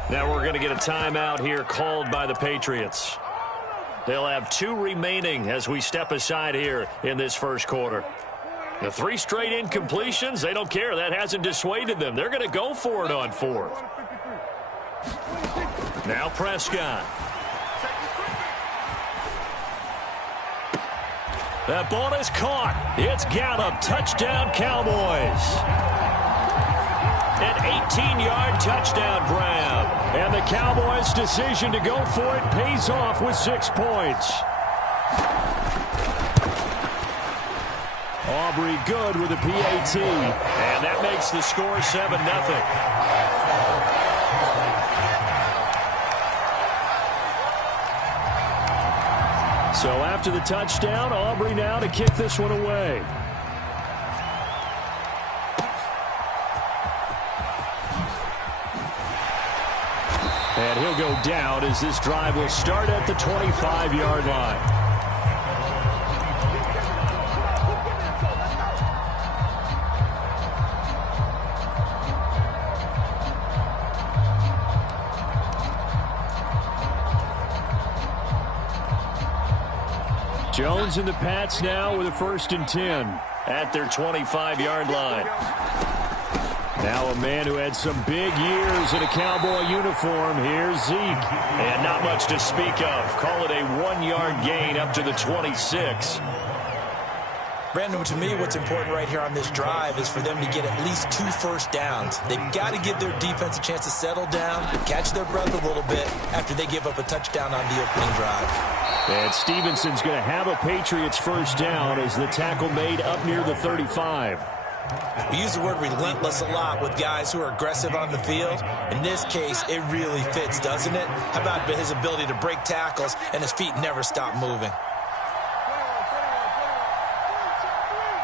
Now we're going to get a timeout here called by the Patriots. They'll have 2 remaining as we step aside here in this 1st quarter. The 3 straight incompletions, they don't care. That hasn't dissuaded them. They're going to go for it on 4th. Now Prescott. That ball is caught. It's Gallup. Touchdown, Cowboys. An 18-yard touchdown grab. And the Cowboys' decision to go for it pays off with 6 points. Aubrey good with a PAT. And that makes the score 7-0. So after the touchdown, Aubrey now to kick this one away. And he'll go down as this drive will start at the 25-yard line. Jones and the Pats now with a 1st and 10 at their 25-yard line. Now a man who had some big years in a Cowboy uniform. Here's Zeke. And not much to speak of. Call it a 1-yard gain up to the 26. Brandon, to me, what's important right here on this drive is for them to get at least 2 first downs. They've got to give their defense a chance to settle down, catch their breath a little bit after they give up a touchdown on the opening drive. And Stevenson's going to have a Patriots first down as the tackle made up near the 35. We use the word relentless a lot with guys who are aggressive on the field. In this case, it really fits, doesn't it? How about his ability to break tackles and his feet never stop moving?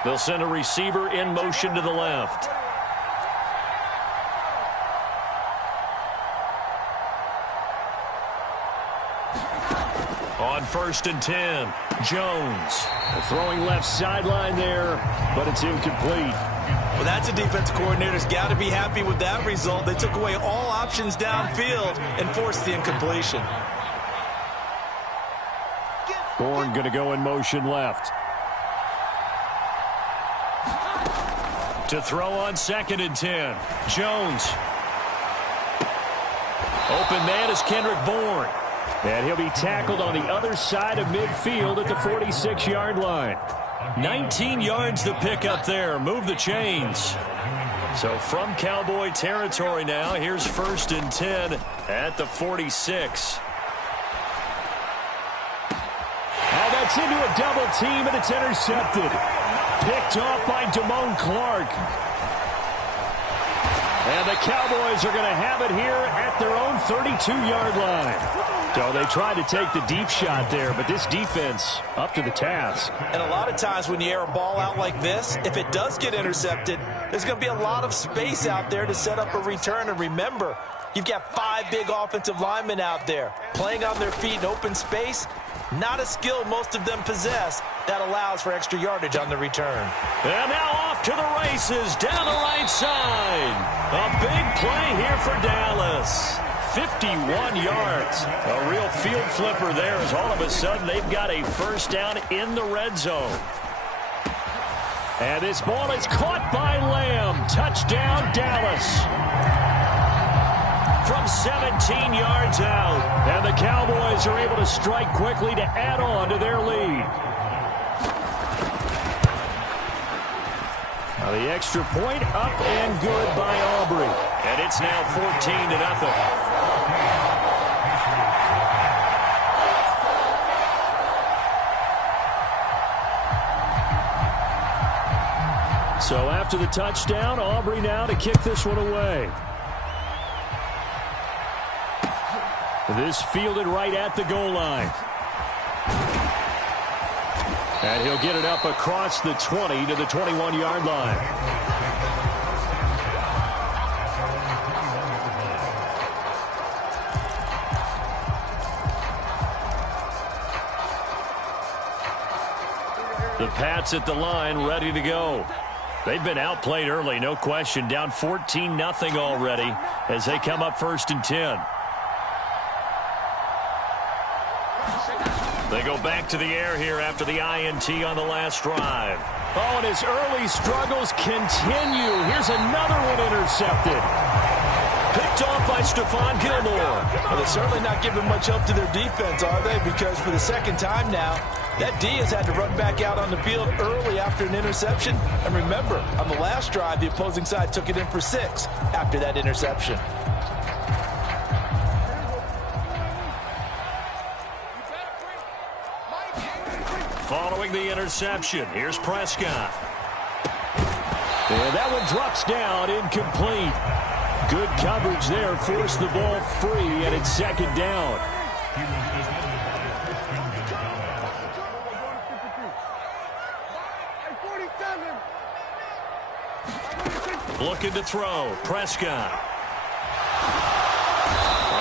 They'll send a receiver in motion to the left. On 1st and 10, Jones. Throwing left sideline there, but it's incomplete. Well, that's a defense coordinator's got to be happy with that result. They took away all options downfield and forced the incompletion. Bourne going to go in motion left. To throw on 2nd and 10, Jones. Open man is Kendrick Bourne. And he'll be tackled on the other side of midfield at the 46-yard line. 19 yards to pick up there. Move the chains. So from Cowboy territory now, here's 1st and 10 at the 46. Oh, that's into a double team, and it's intercepted. Picked off by Damone Clark. And the Cowboys are going to have it here at their own 32-yard line. So they tried to take the deep shot there, but this defense up to the task. And a lot of times when you air a ball out like this, if it does get intercepted, there's going to be a lot of space out there to set up a return. And remember, you've got 5 big offensive linemen out there playing on their feet in open space. Not a skill most of them possess that allows for extra yardage on the return. And now off to the races down the right side. A big play here for Dallas. 51 yards. A real field flipper there as all of a sudden they've got a first down in the red zone. And this ball is caught by Lamb. Touchdown, Dallas. From 17 yards out. And the Cowboys are able to strike quickly to add on to their lead. Now the extra point up and good by Aubrey. And it's now 14-0. So after the touchdown, Aubrey now to kick this one away. This fielded right at the goal line. And he'll get it up across the 20 to the 21-yard line. The Pats at the line, ready to go. They've been outplayed early, no question. Down 14-0 already as they come up 1st and 10. They go back to the air here after the INT on the last drive. Oh, and his early struggles continue. Here's another one intercepted. Picked off by Stephon Gilmore. Well, they're certainly not giving much help to their defense, are they? Because for the second time now, that D has had to run back out on the field early after an interception. And remember, on the last drive, the opposing side took it in for 6 after that interception. Following the interception, here's Prescott. And that one drops down, incomplete. Good coverage there, forced the ball free, and it's 2nd down. Looking to throw, Prescott.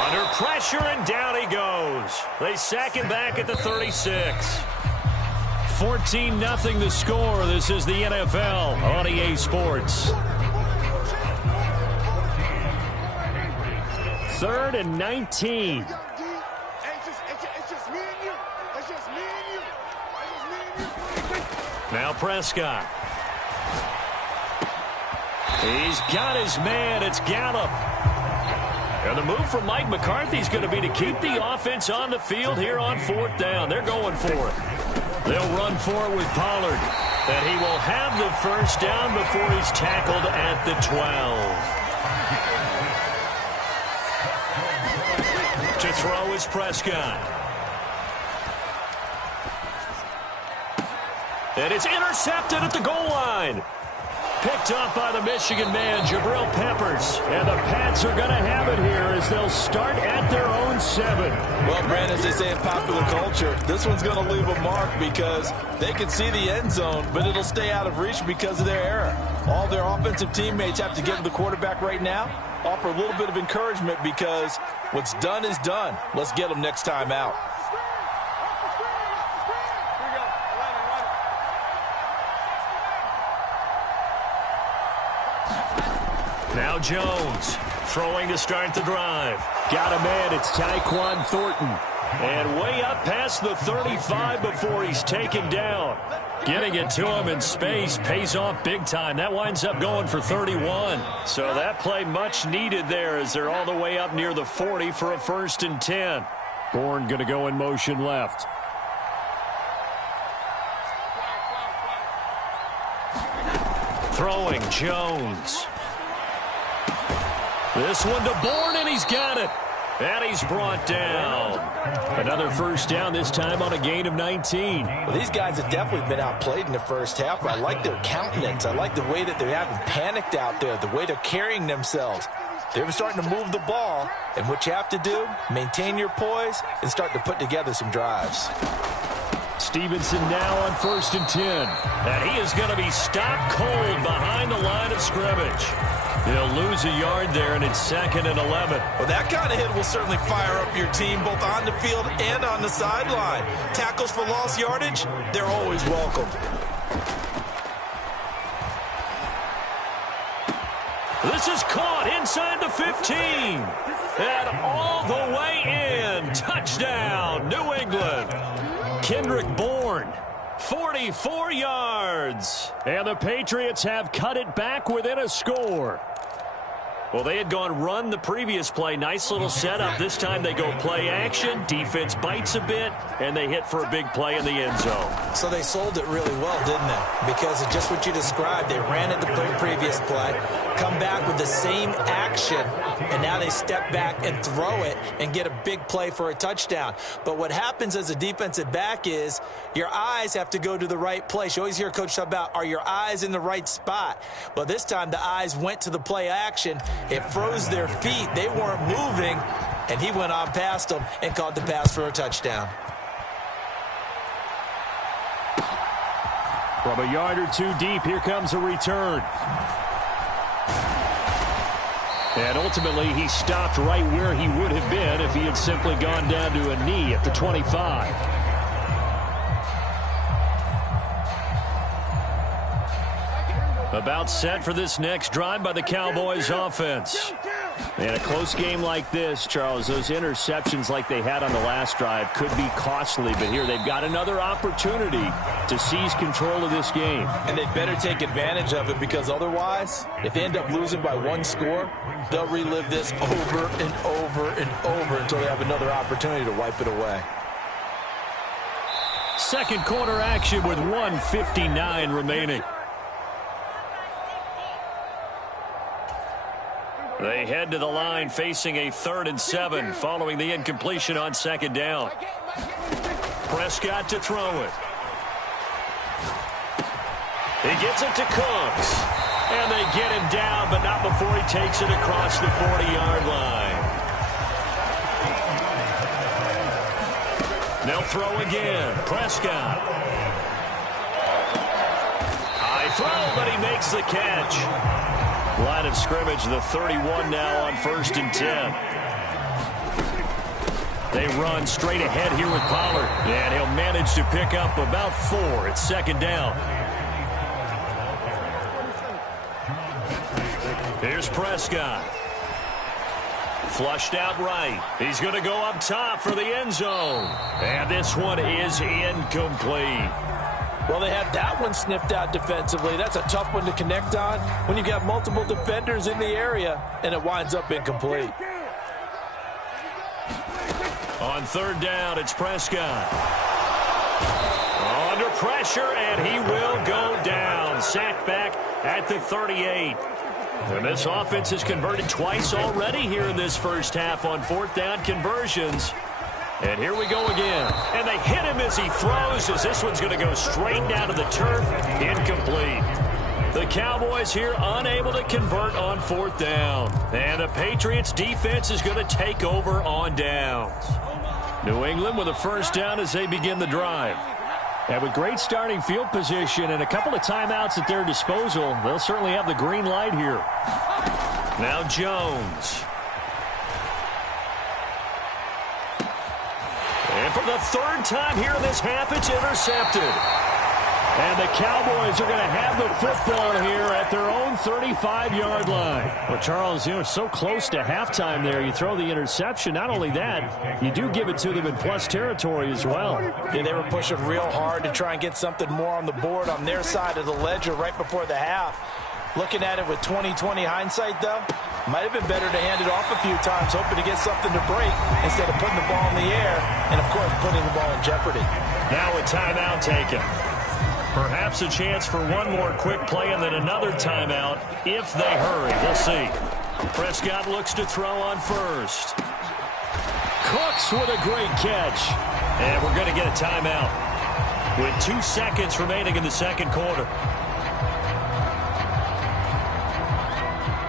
Under pressure, and down he goes. They sack him back at the 36. 14-0 the score. This is the NFL on EA Sports. 3rd and 19. Now Prescott. He's got his man. It's Gallup. And the move from Mike McCarthy is going to be to keep the offense on the field here on 4th down. They're going for it. They'll run for it with Pollard. And he will have the first down before he's tackled at the 12. To throw is Prescott. And it's intercepted at the goal line. Picked up by the Michigan man, Jabril Peppers. And the Pats are going to have it here as they'll start at their own 7. Well, Brandon, as they say in popular culture, this one's going to leave a mark because they can see the end zone, but it'll stay out of reach because of their error. All their offensive teammates have to give the quarterback right now, offer a little bit of encouragement because what's done is done. Let's get them next time out. Now Jones throwing to start the drive. Got a man. It's Tyquan Thornton. And way up past the 35 before he's taken down. Getting it to him in space pays off big time. That winds up going for 31. So that play much needed there as they're all the way up near the 40 for a 1st and 10. Bourne going to go in motion left. Throwing Jones. This one to Bourne, and he's got it. And he's brought down. Another first down, this time on a gain of 19. Well, these guys have definitely been outplayed in the first half, but I like their countenance. I like the way that they're having panicked out there, the way they're carrying themselves. They're starting to move the ball, and what you have to do, maintain your poise and start to put together some drives. Stevenson now on 1st and 10. And he is going to be stopped cold behind the line of scrimmage. He'll lose a yard there, and it's 2nd and 11. Well, that kind of hit will certainly fire up your team both on the field and on the sideline. Tackles for lost yardage, they're always welcome. This is caught inside the 15. And all the way in. Touchdown, New England. Kendrick Bourne. 44 yards. And the Patriots have cut it back within a score. Well, they had gone run the previous play. Nice little setup. This time they go play action. Defense bites a bit, and they hit for a big play in the end zone. So they sold it really well, didn't they? Because of just what you described. They ran it the previous play, come back with the same action, and now they step back and throw it and get a big play for a touchdown. But what happens as a defensive back is your eyes have to go to the right place. You always hear Coach talk about, are your eyes in the right spot? Well, this time the eyes went to the play action. It froze their feet. They weren't moving, and he went on past them and caught the pass for a touchdown. From a yard or two deep, here comes a return. And ultimately, he stopped right where he would have been if he had simply gone down to a knee at the 25. About set for this next drive by the Cowboys offense. In a close game like this, Charles, those interceptions like they had on the last drive could be costly, but here they've got another opportunity to seize control of this game. And they better take advantage of it because otherwise, if they end up losing by 1 score, they'll relive this over and over and over until they have another opportunity to wipe it away. Second quarter action with 1:59 remaining. They head to the line facing a 3rd and 7 following the incompletion on 2nd down. Prescott to throw it. He gets it to Cooks. And they get him down, but not before he takes it across the 40-yard line. They'll throw again. Prescott. High throw, but he makes the catch. Line of scrimmage, the 31 now on 1st and 10. They run straight ahead here with Pollard. And he'll manage to pick up about 4. It's 2nd down. Here's Prescott. Flushed out right. He's going to go up top for the end zone. And this one is incomplete. Well, they had that one sniffed out defensively. That's a tough one to connect on when you've got multiple defenders in the area, and it winds up incomplete. On third down, it's Prescott. Under pressure, and he will go down. Sacked back at the 38. And this offense has converted twice already here in this first half on fourth down conversions. And here we go again. And they hit him as he throws, as this one's going to go straight down to the turf. Incomplete. The Cowboys here unable to convert on fourth down. And the Patriots defense is going to take over on downs. New England with a first down as they begin the drive. And with great starting field position and a couple of timeouts at their disposal, they'll certainly have the green light here. Now Jones. And for the third time here in this half, it's intercepted. And the Cowboys are going to have the football here at their own 35-yard line. Well, Charles, you know, so close to halftime there. You throw the interception. Not only that, you do give it to them in plus territory as well. Yeah, they were pushing real hard to try and get something more on the board on their side of the ledger right before the half. Looking at it with 20/20 hindsight, though, might have been better to hand it off a few times, hoping to get something to break instead of putting the ball in the air and, of course, putting the ball in jeopardy. Now a timeout taken. Perhaps a chance for one more quick play and then another timeout if they hurry. We'll see. Prescott looks to throw on first. Cooks with a great catch. And we're going to get a timeout with 2 seconds remaining in the second quarter.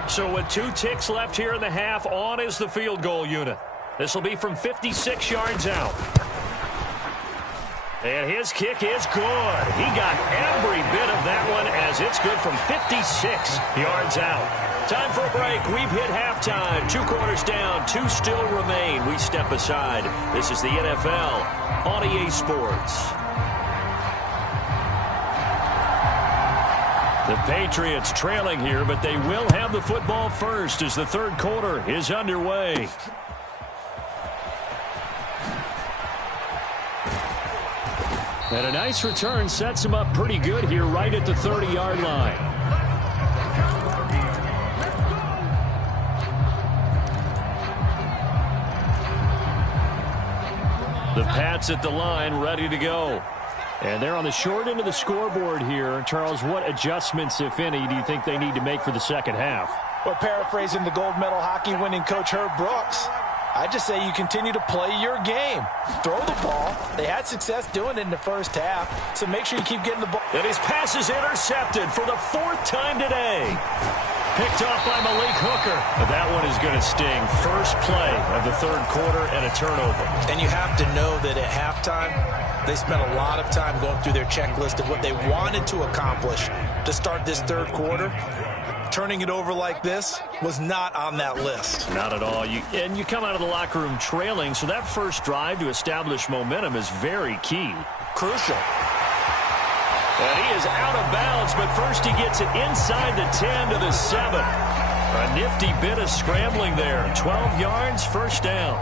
So with 2 ticks left here in the half, on is the field goal unit. This will be from 56 yards out. And his kick is good. He got every bit of that one as it's good from 56 yards out. Time for a break. We've hit halftime. 2 quarters down. 2 still remain. We step aside. This is the NFL on EA Sports. The Patriots trailing here, but they will have the football first as the third quarter is underway. And a nice return sets him up pretty good here right at the 30-yard line. The Pats at the line ready to go. And they're on the short end of the scoreboard here. Charles, what adjustments, if any, do you think they need to make for the second half? Well, paraphrasing the gold medal hockey winning coach Herb Brooks, I just say you continue to play your game. Throw the ball. They had success doing it in the first half, so make sure you keep getting the ball. And his pass is intercepted for the 4th time today. Picked off by Malik Hooker. But that one is going to sting. First play of the third quarter and a turnover. And you have to know that at halftime, they spent a lot of time going through their checklist of what they wanted to accomplish to start this third quarter. Turning it over like this was not on that list. Not at all. And you come out of the locker room trailing, so that first drive to establish momentum is very key. Crucial. And he is out of bounds, but first he gets it inside the 10 to the 7. A nifty bit of scrambling there. 12 yards, first down.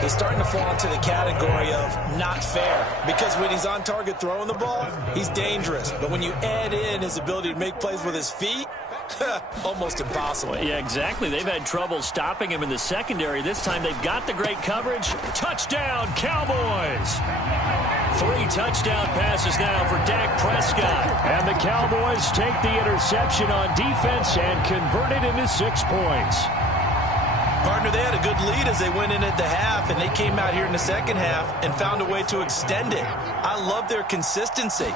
He's starting to fall into the category of not fair, because when he's on target throwing the ball, he's dangerous. But when you add in his ability to make plays with his feet, almost impossible. Well, yeah, exactly. They've had trouble stopping him in the secondary. This time they've got the great coverage. Touchdown, Cowboys! 3 touchdown passes now for Dak Prescott. And the Cowboys take the interception on defense and convert it into 6 points. Partner, they had a good lead as they went in at the half, and they came out here in the second half and found a way to extend it. I love their consistency.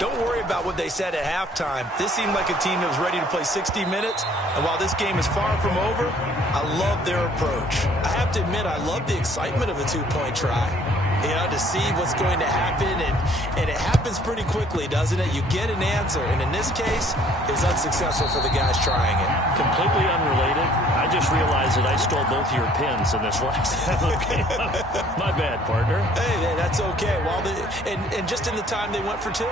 Don't worry about what they said at halftime. This seemed like a team that was ready to play 60 minutes, and while this game is far from over, I love their approach. I have to admit, I love the excitement of a 2-point try. You know, to see what's going to happen, and it happens pretty quickly, doesn't it? You get an answer, and in this case, it's unsuccessful for the guys trying it. Completely unrelated. I just realized that I stole both of your pins in this last game. My bad, partner. Hey, that's okay. Well, and just in the time they went for 2.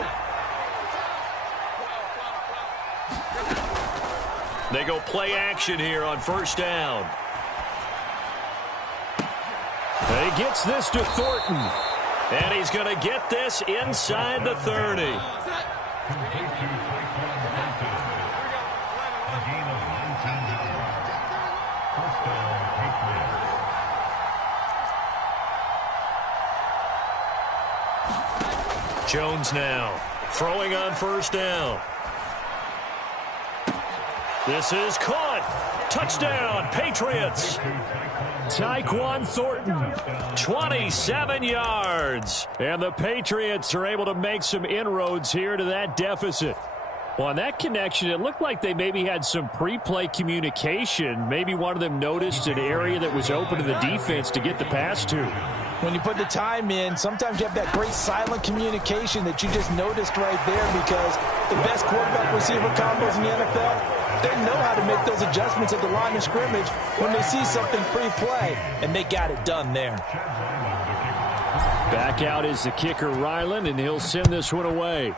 They go play action here on first down. He gets this to Thornton. And he's going to get this inside the 30. Jones now throwing on first down. This is caught. Touchdown, Patriots. Tyquan Thornton, 27 yards. And the Patriots are able to make some inroads here to that deficit. Well, on that connection, it looked like they maybe had some pre-play communication. Maybe one of them noticed an area that was open to the defense to get the pass to. When you put the time in, sometimes you have that great silent communication that you just noticed right there, because the best quarterback-receiver combos in the NFL, they know how to make those adjustments at the line of scrimmage when they see something pre-play, and they got it done there. Back out is the kicker, Ryland, and he'll send this one away.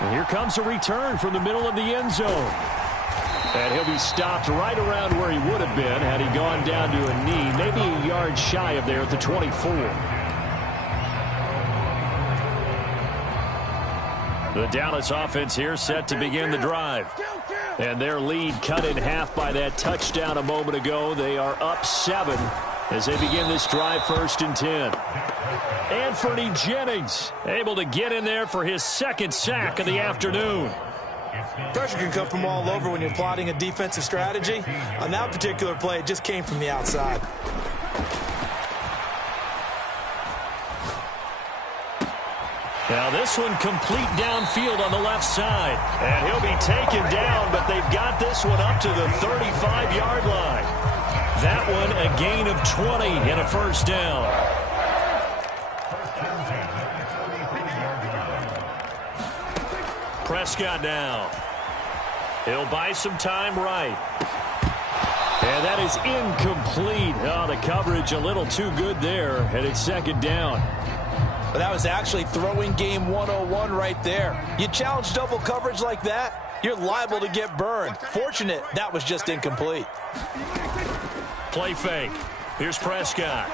And here comes a return from the middle of the end zone. And he'll be stopped right around where he would have been had he gone down to a knee, maybe a yard shy of there at the 24. The Dallas offense here set to begin the drive. And their lead cut in half by that touchdown a moment ago. They are up 7 as they begin this drive, 1st and 10. Anthony Jennings able to get in there for his second sack of the afternoon. Pressure can come from all over when you're plotting a defensive strategy. On that particular play, it just came from the outside. Now this one complete downfield on the left side. And he'll be taken down, but they've got this one up to the 35-yard line. That one a gain of 20 and a first down. Prescott now. He'll buy some time right. And that is incomplete. Oh, the coverage a little too good there, and it's second down. But that was actually throwing game 101 right there. You challenge double coverage like that, you're liable to get burned. Fortunate that was just incomplete. Play fake. Here's Prescott.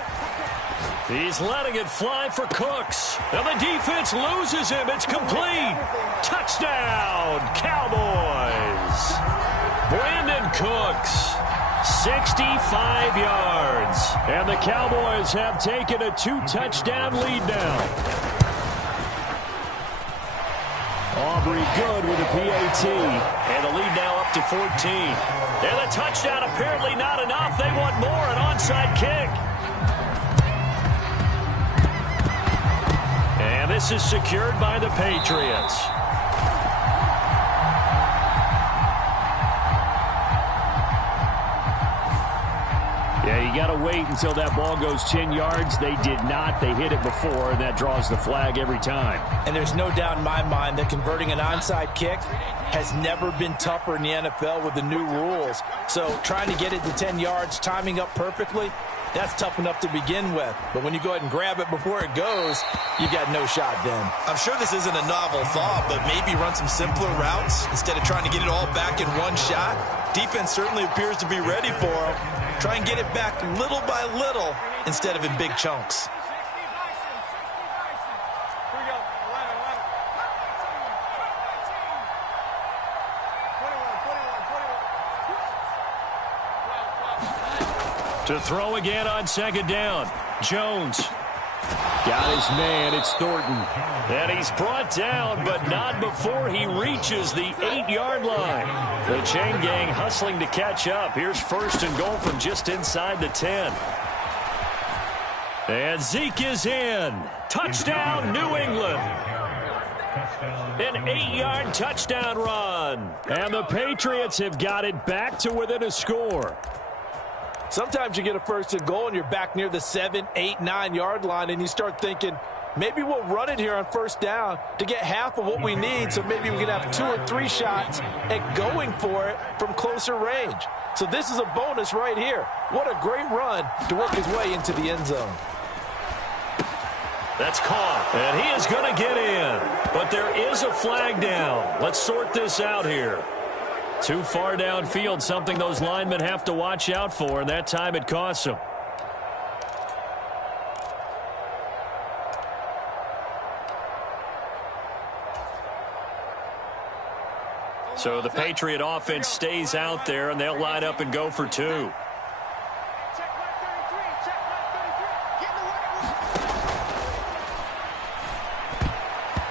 He's letting it fly for Cooks. And the defense loses him. It's complete. Touchdown, Cowboys. Brandon Cooks, 65 yards. And the Cowboys have taken a 2-touchdown lead now. Aubrey good with a PAT. And the lead now up to 14. And the touchdown apparently not enough. They want more, an onside kick. And this is secured by the Patriots. Yeah, you got to wait until that ball goes 10 yards. They did not. They hit it before, and that draws the flag every time. And there's no doubt in my mind that converting an onside kick has never been tougher in the NFL with the new rules. So trying to get it to 10 yards, timing up perfectly, that's tough enough to begin with. But when you go ahead and grab it before it goes, you got no shot then. I'm sure this isn't a novel thought, but maybe run some simpler routes instead of trying to get it all back in one shot. Defense certainly appears to be ready for them. Try and get it back little by little instead of in big chunks. To throw again on second down. Jones. Got his man. It's Thornton. And he's brought down, but not before he reaches the 8-yard line. The chain gang hustling to catch up. Here's 1st and goal from just inside the 10. And Zeke is in. Touchdown, New England. An 8-yard touchdown run. And the Patriots have got it back to within a score. Sometimes you get a 1st and goal and you're back near the 7, 8, 9-yard line, and you start thinking, maybe we'll run it here on 1st down to get half of what we need, so maybe we can have 2 or 3 shots at going for it from closer range. So this is a bonus right here. What a great run to work his way into the end zone. That's caught, and he is going to get in. But there is a flag down. Let's sort this out here. Too far downfield, something those linemen have to watch out for, and that time it costs them. So the Patriot offense stays out there, and they'll line up and go for 2.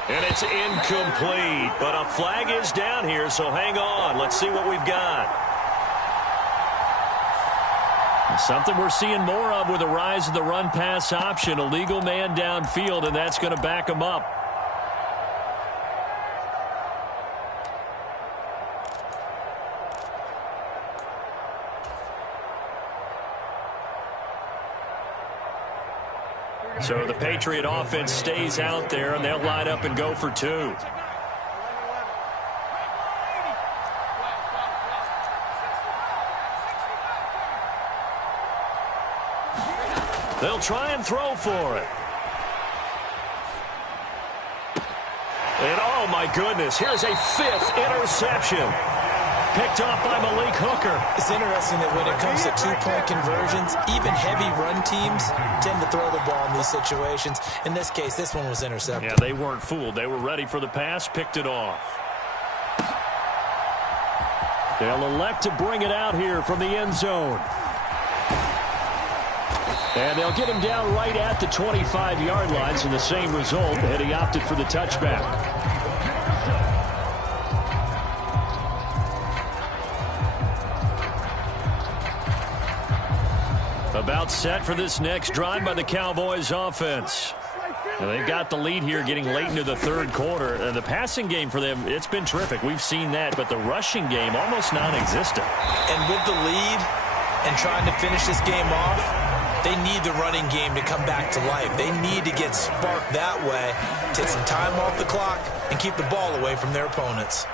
And it's incomplete, but a flag is down here, so hang on. Let's see what we've got. Something we're seeing more of with the rise of the run-pass option. A legal man downfield, and that's going to back him up. So the Patriot offense stays out there, and they'll line up and go for 2. They'll try and throw for it. And oh my goodness, here's a 5th interception. Picked off by Malik Hooker. It's interesting that when it comes to two-point conversions, even heavy run teams tend to throw the ball in these situations. In this case, this one was intercepted. Yeah, they weren't fooled. They were ready for the pass, picked it off. They'll elect to bring it out here from the end zone. And they'll get him down right at the 25-yard line, so the same result, and he opted for the touchback. About set for this next drive by the Cowboys offense. Now they've got the lead here getting late into the third quarter. The passing game for them, it's been terrific. We've seen that, but the rushing game almost non-existent. And with the lead and trying to finish this game off, they need the running game to come back to life. They need to get sparked that way, take some time off the clock, and keep the ball away from their opponents.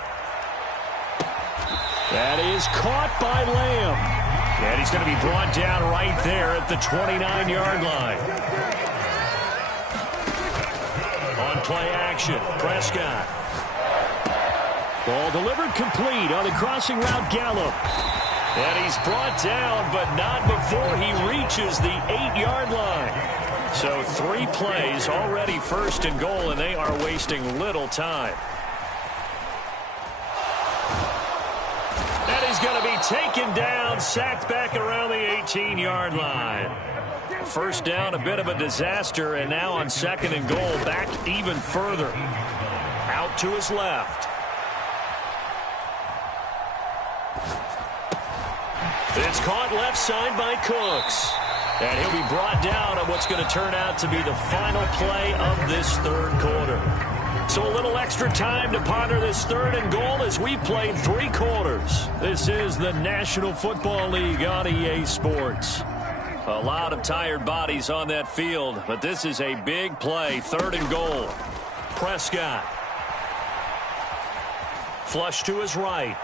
That is caught by Lamb. And he's going to be brought down right there at the 29-yard line. On play action, Prescott. Ball delivered complete on the crossing route, Gallup. And he's brought down, but not before he reaches the 8-yard line. So 3 plays already first and goal, and they are wasting little time. And he's going to be taken down, sacked back around the 18-yard line. First down, a bit of a disaster, and now on second and goal, back even further. Out to his left. It's caught left side by Cooks. And he'll be brought down on what's going to turn out to be the final play of this third quarter. So a little extra time to ponder this third and goal as we played 3 quarters. This is the National Football League on EA Sports. A lot of tired bodies on that field, but this is a big play, third and goal. Prescott. Flush to his right.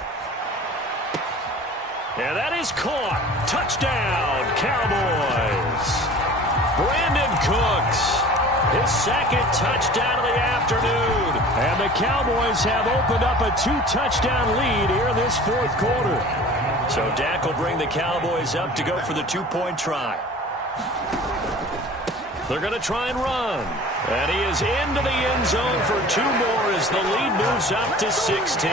And that is caught. Touchdown, Cowboys. Brandon Cooks, his second touchdown of the afternoon. And the Cowboys have opened up a 2-touchdown lead here in this fourth quarter. So Dak will bring the Cowboys up to go for the 2-point try. They're going to try and run. And he is into the end zone for 2 more as the lead moves up to 16.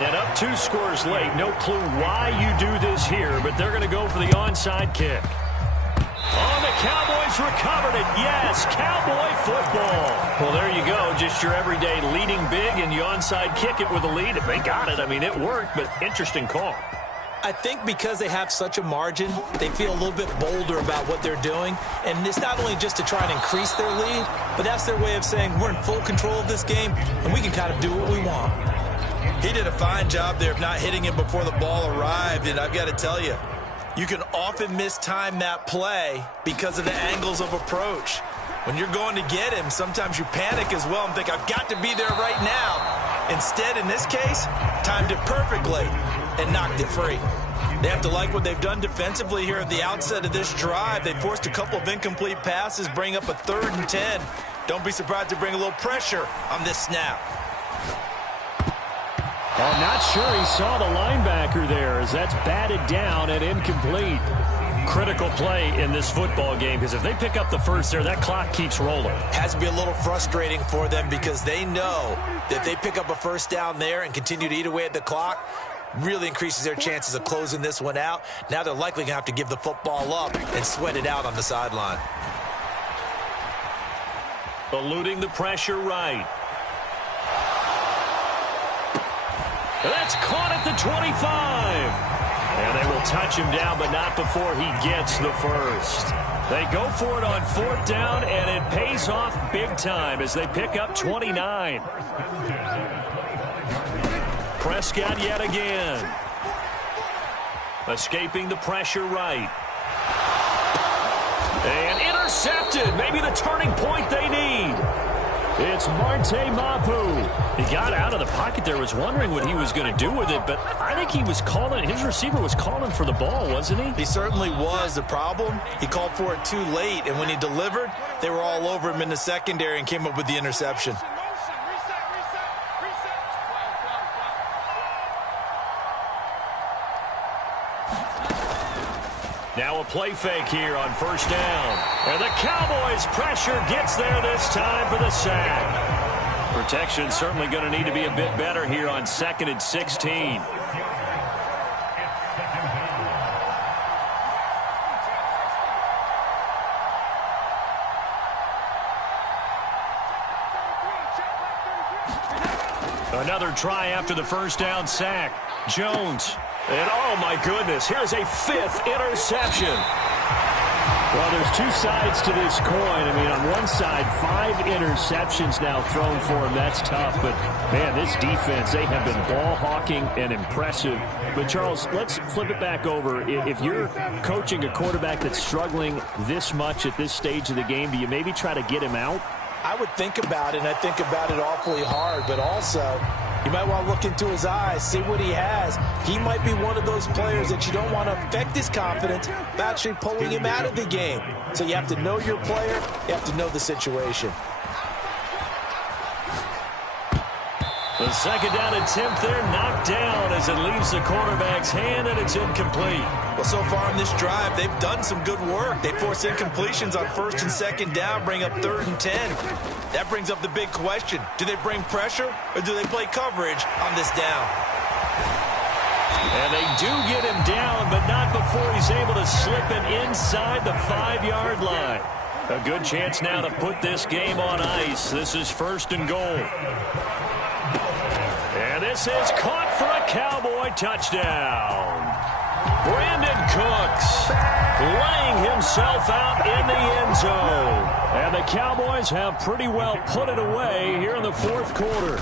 And up 2 scores late. No clue why you do this here, but they're going to go for the onside kick. Oh, the Cowboys recovered it. Yes, Cowboy football. Well, there you go. Just your everyday leading big, and you onside kick it with a lead. If they got it, I mean, it worked, but interesting call. I think because they have such a margin, they feel a little bit bolder about what they're doing. And it's not only just to try and increase their lead, but that's their way of saying we're in full control of this game, and we can kind of do what we want. He did a fine job there of not hitting him before the ball arrived, and I've got to tell you, you can often mistime that play because of the angles of approach. When you're going to get him, sometimes you panic as well and think, I've got to be there right now. Instead, in this case, timed it perfectly and knocked it free. They have to like what they've done defensively here at the outset of this drive. They forced a couple of incomplete passes, bring up a 3rd and 10. Don't be surprised to bring a little pressure on this snap. I'm not sure he saw the linebacker there as that's batted down and incomplete. critical play in this football game, because if they pick up the first there, that clock keeps rolling. Has to be a little frustrating for them because they know that they pick up a first down there and continue to eat away at the clock, really increases their chances of closing this one out. Now they're likely going to have to give the football up and sweat it out on the sideline. Eluding the pressure right. That's caught at the 25. And they will touch him down, but not before he gets the first. They go for it on 4th down, and it pays off big time as they pick up 29. Prescott yet again. Escaping the pressure right. And intercepted. Maybe the turning point they need. It's Marte Mapu. He got out of the pocket there, was wondering what he was going to do with it, but I think he was calling, his receiver was calling for the ball, wasn't he? He certainly was. The problem, he called for it too late, and when he delivered, they were all over him in the secondary and came up with the interception. Now a play fake here on 1st down. And the Cowboys' pressure gets there this time for the sack. Protection certainly going to need to be a bit better here on 2nd and 16. Another try after the 1st down sack. Jones. And, oh, my goodness, here's a 5th interception. Well, there's two sides to this coin. I mean, on one side, 5 interceptions now thrown for him. That's tough. But, man, this defense, they have been ball hawking and impressive. But, Charles, let's flip it back over. If you're coaching a quarterback that's struggling this much at this stage of the game, do you maybe try to get him out? I would think about it, and I think about it awfully hard, but also you might want to look into his eyes, see what he has. He might be one of those players that you don't want to affect his confidence by actually pulling him out of the game. So you have to know your player, you have to know the situation. The 2nd down attempt there knocked down as it leaves the quarterback's hand, and it's incomplete. Well, so far in this drive, they've done some good work. They force incompletions on 1st and 2nd down, bring up 3rd and 10. That brings up the big question. Do they bring pressure, or do they play coverage on this down? And they do get him down, but not before he's able to slip him inside the 5-yard line. A good chance now to put this game on ice. This is 1st and goal. And this is caught for a Cowboy touchdown. Brandon Cooks laying himself out in the end zone. And the Cowboys have pretty well put it away here in the 4th quarter.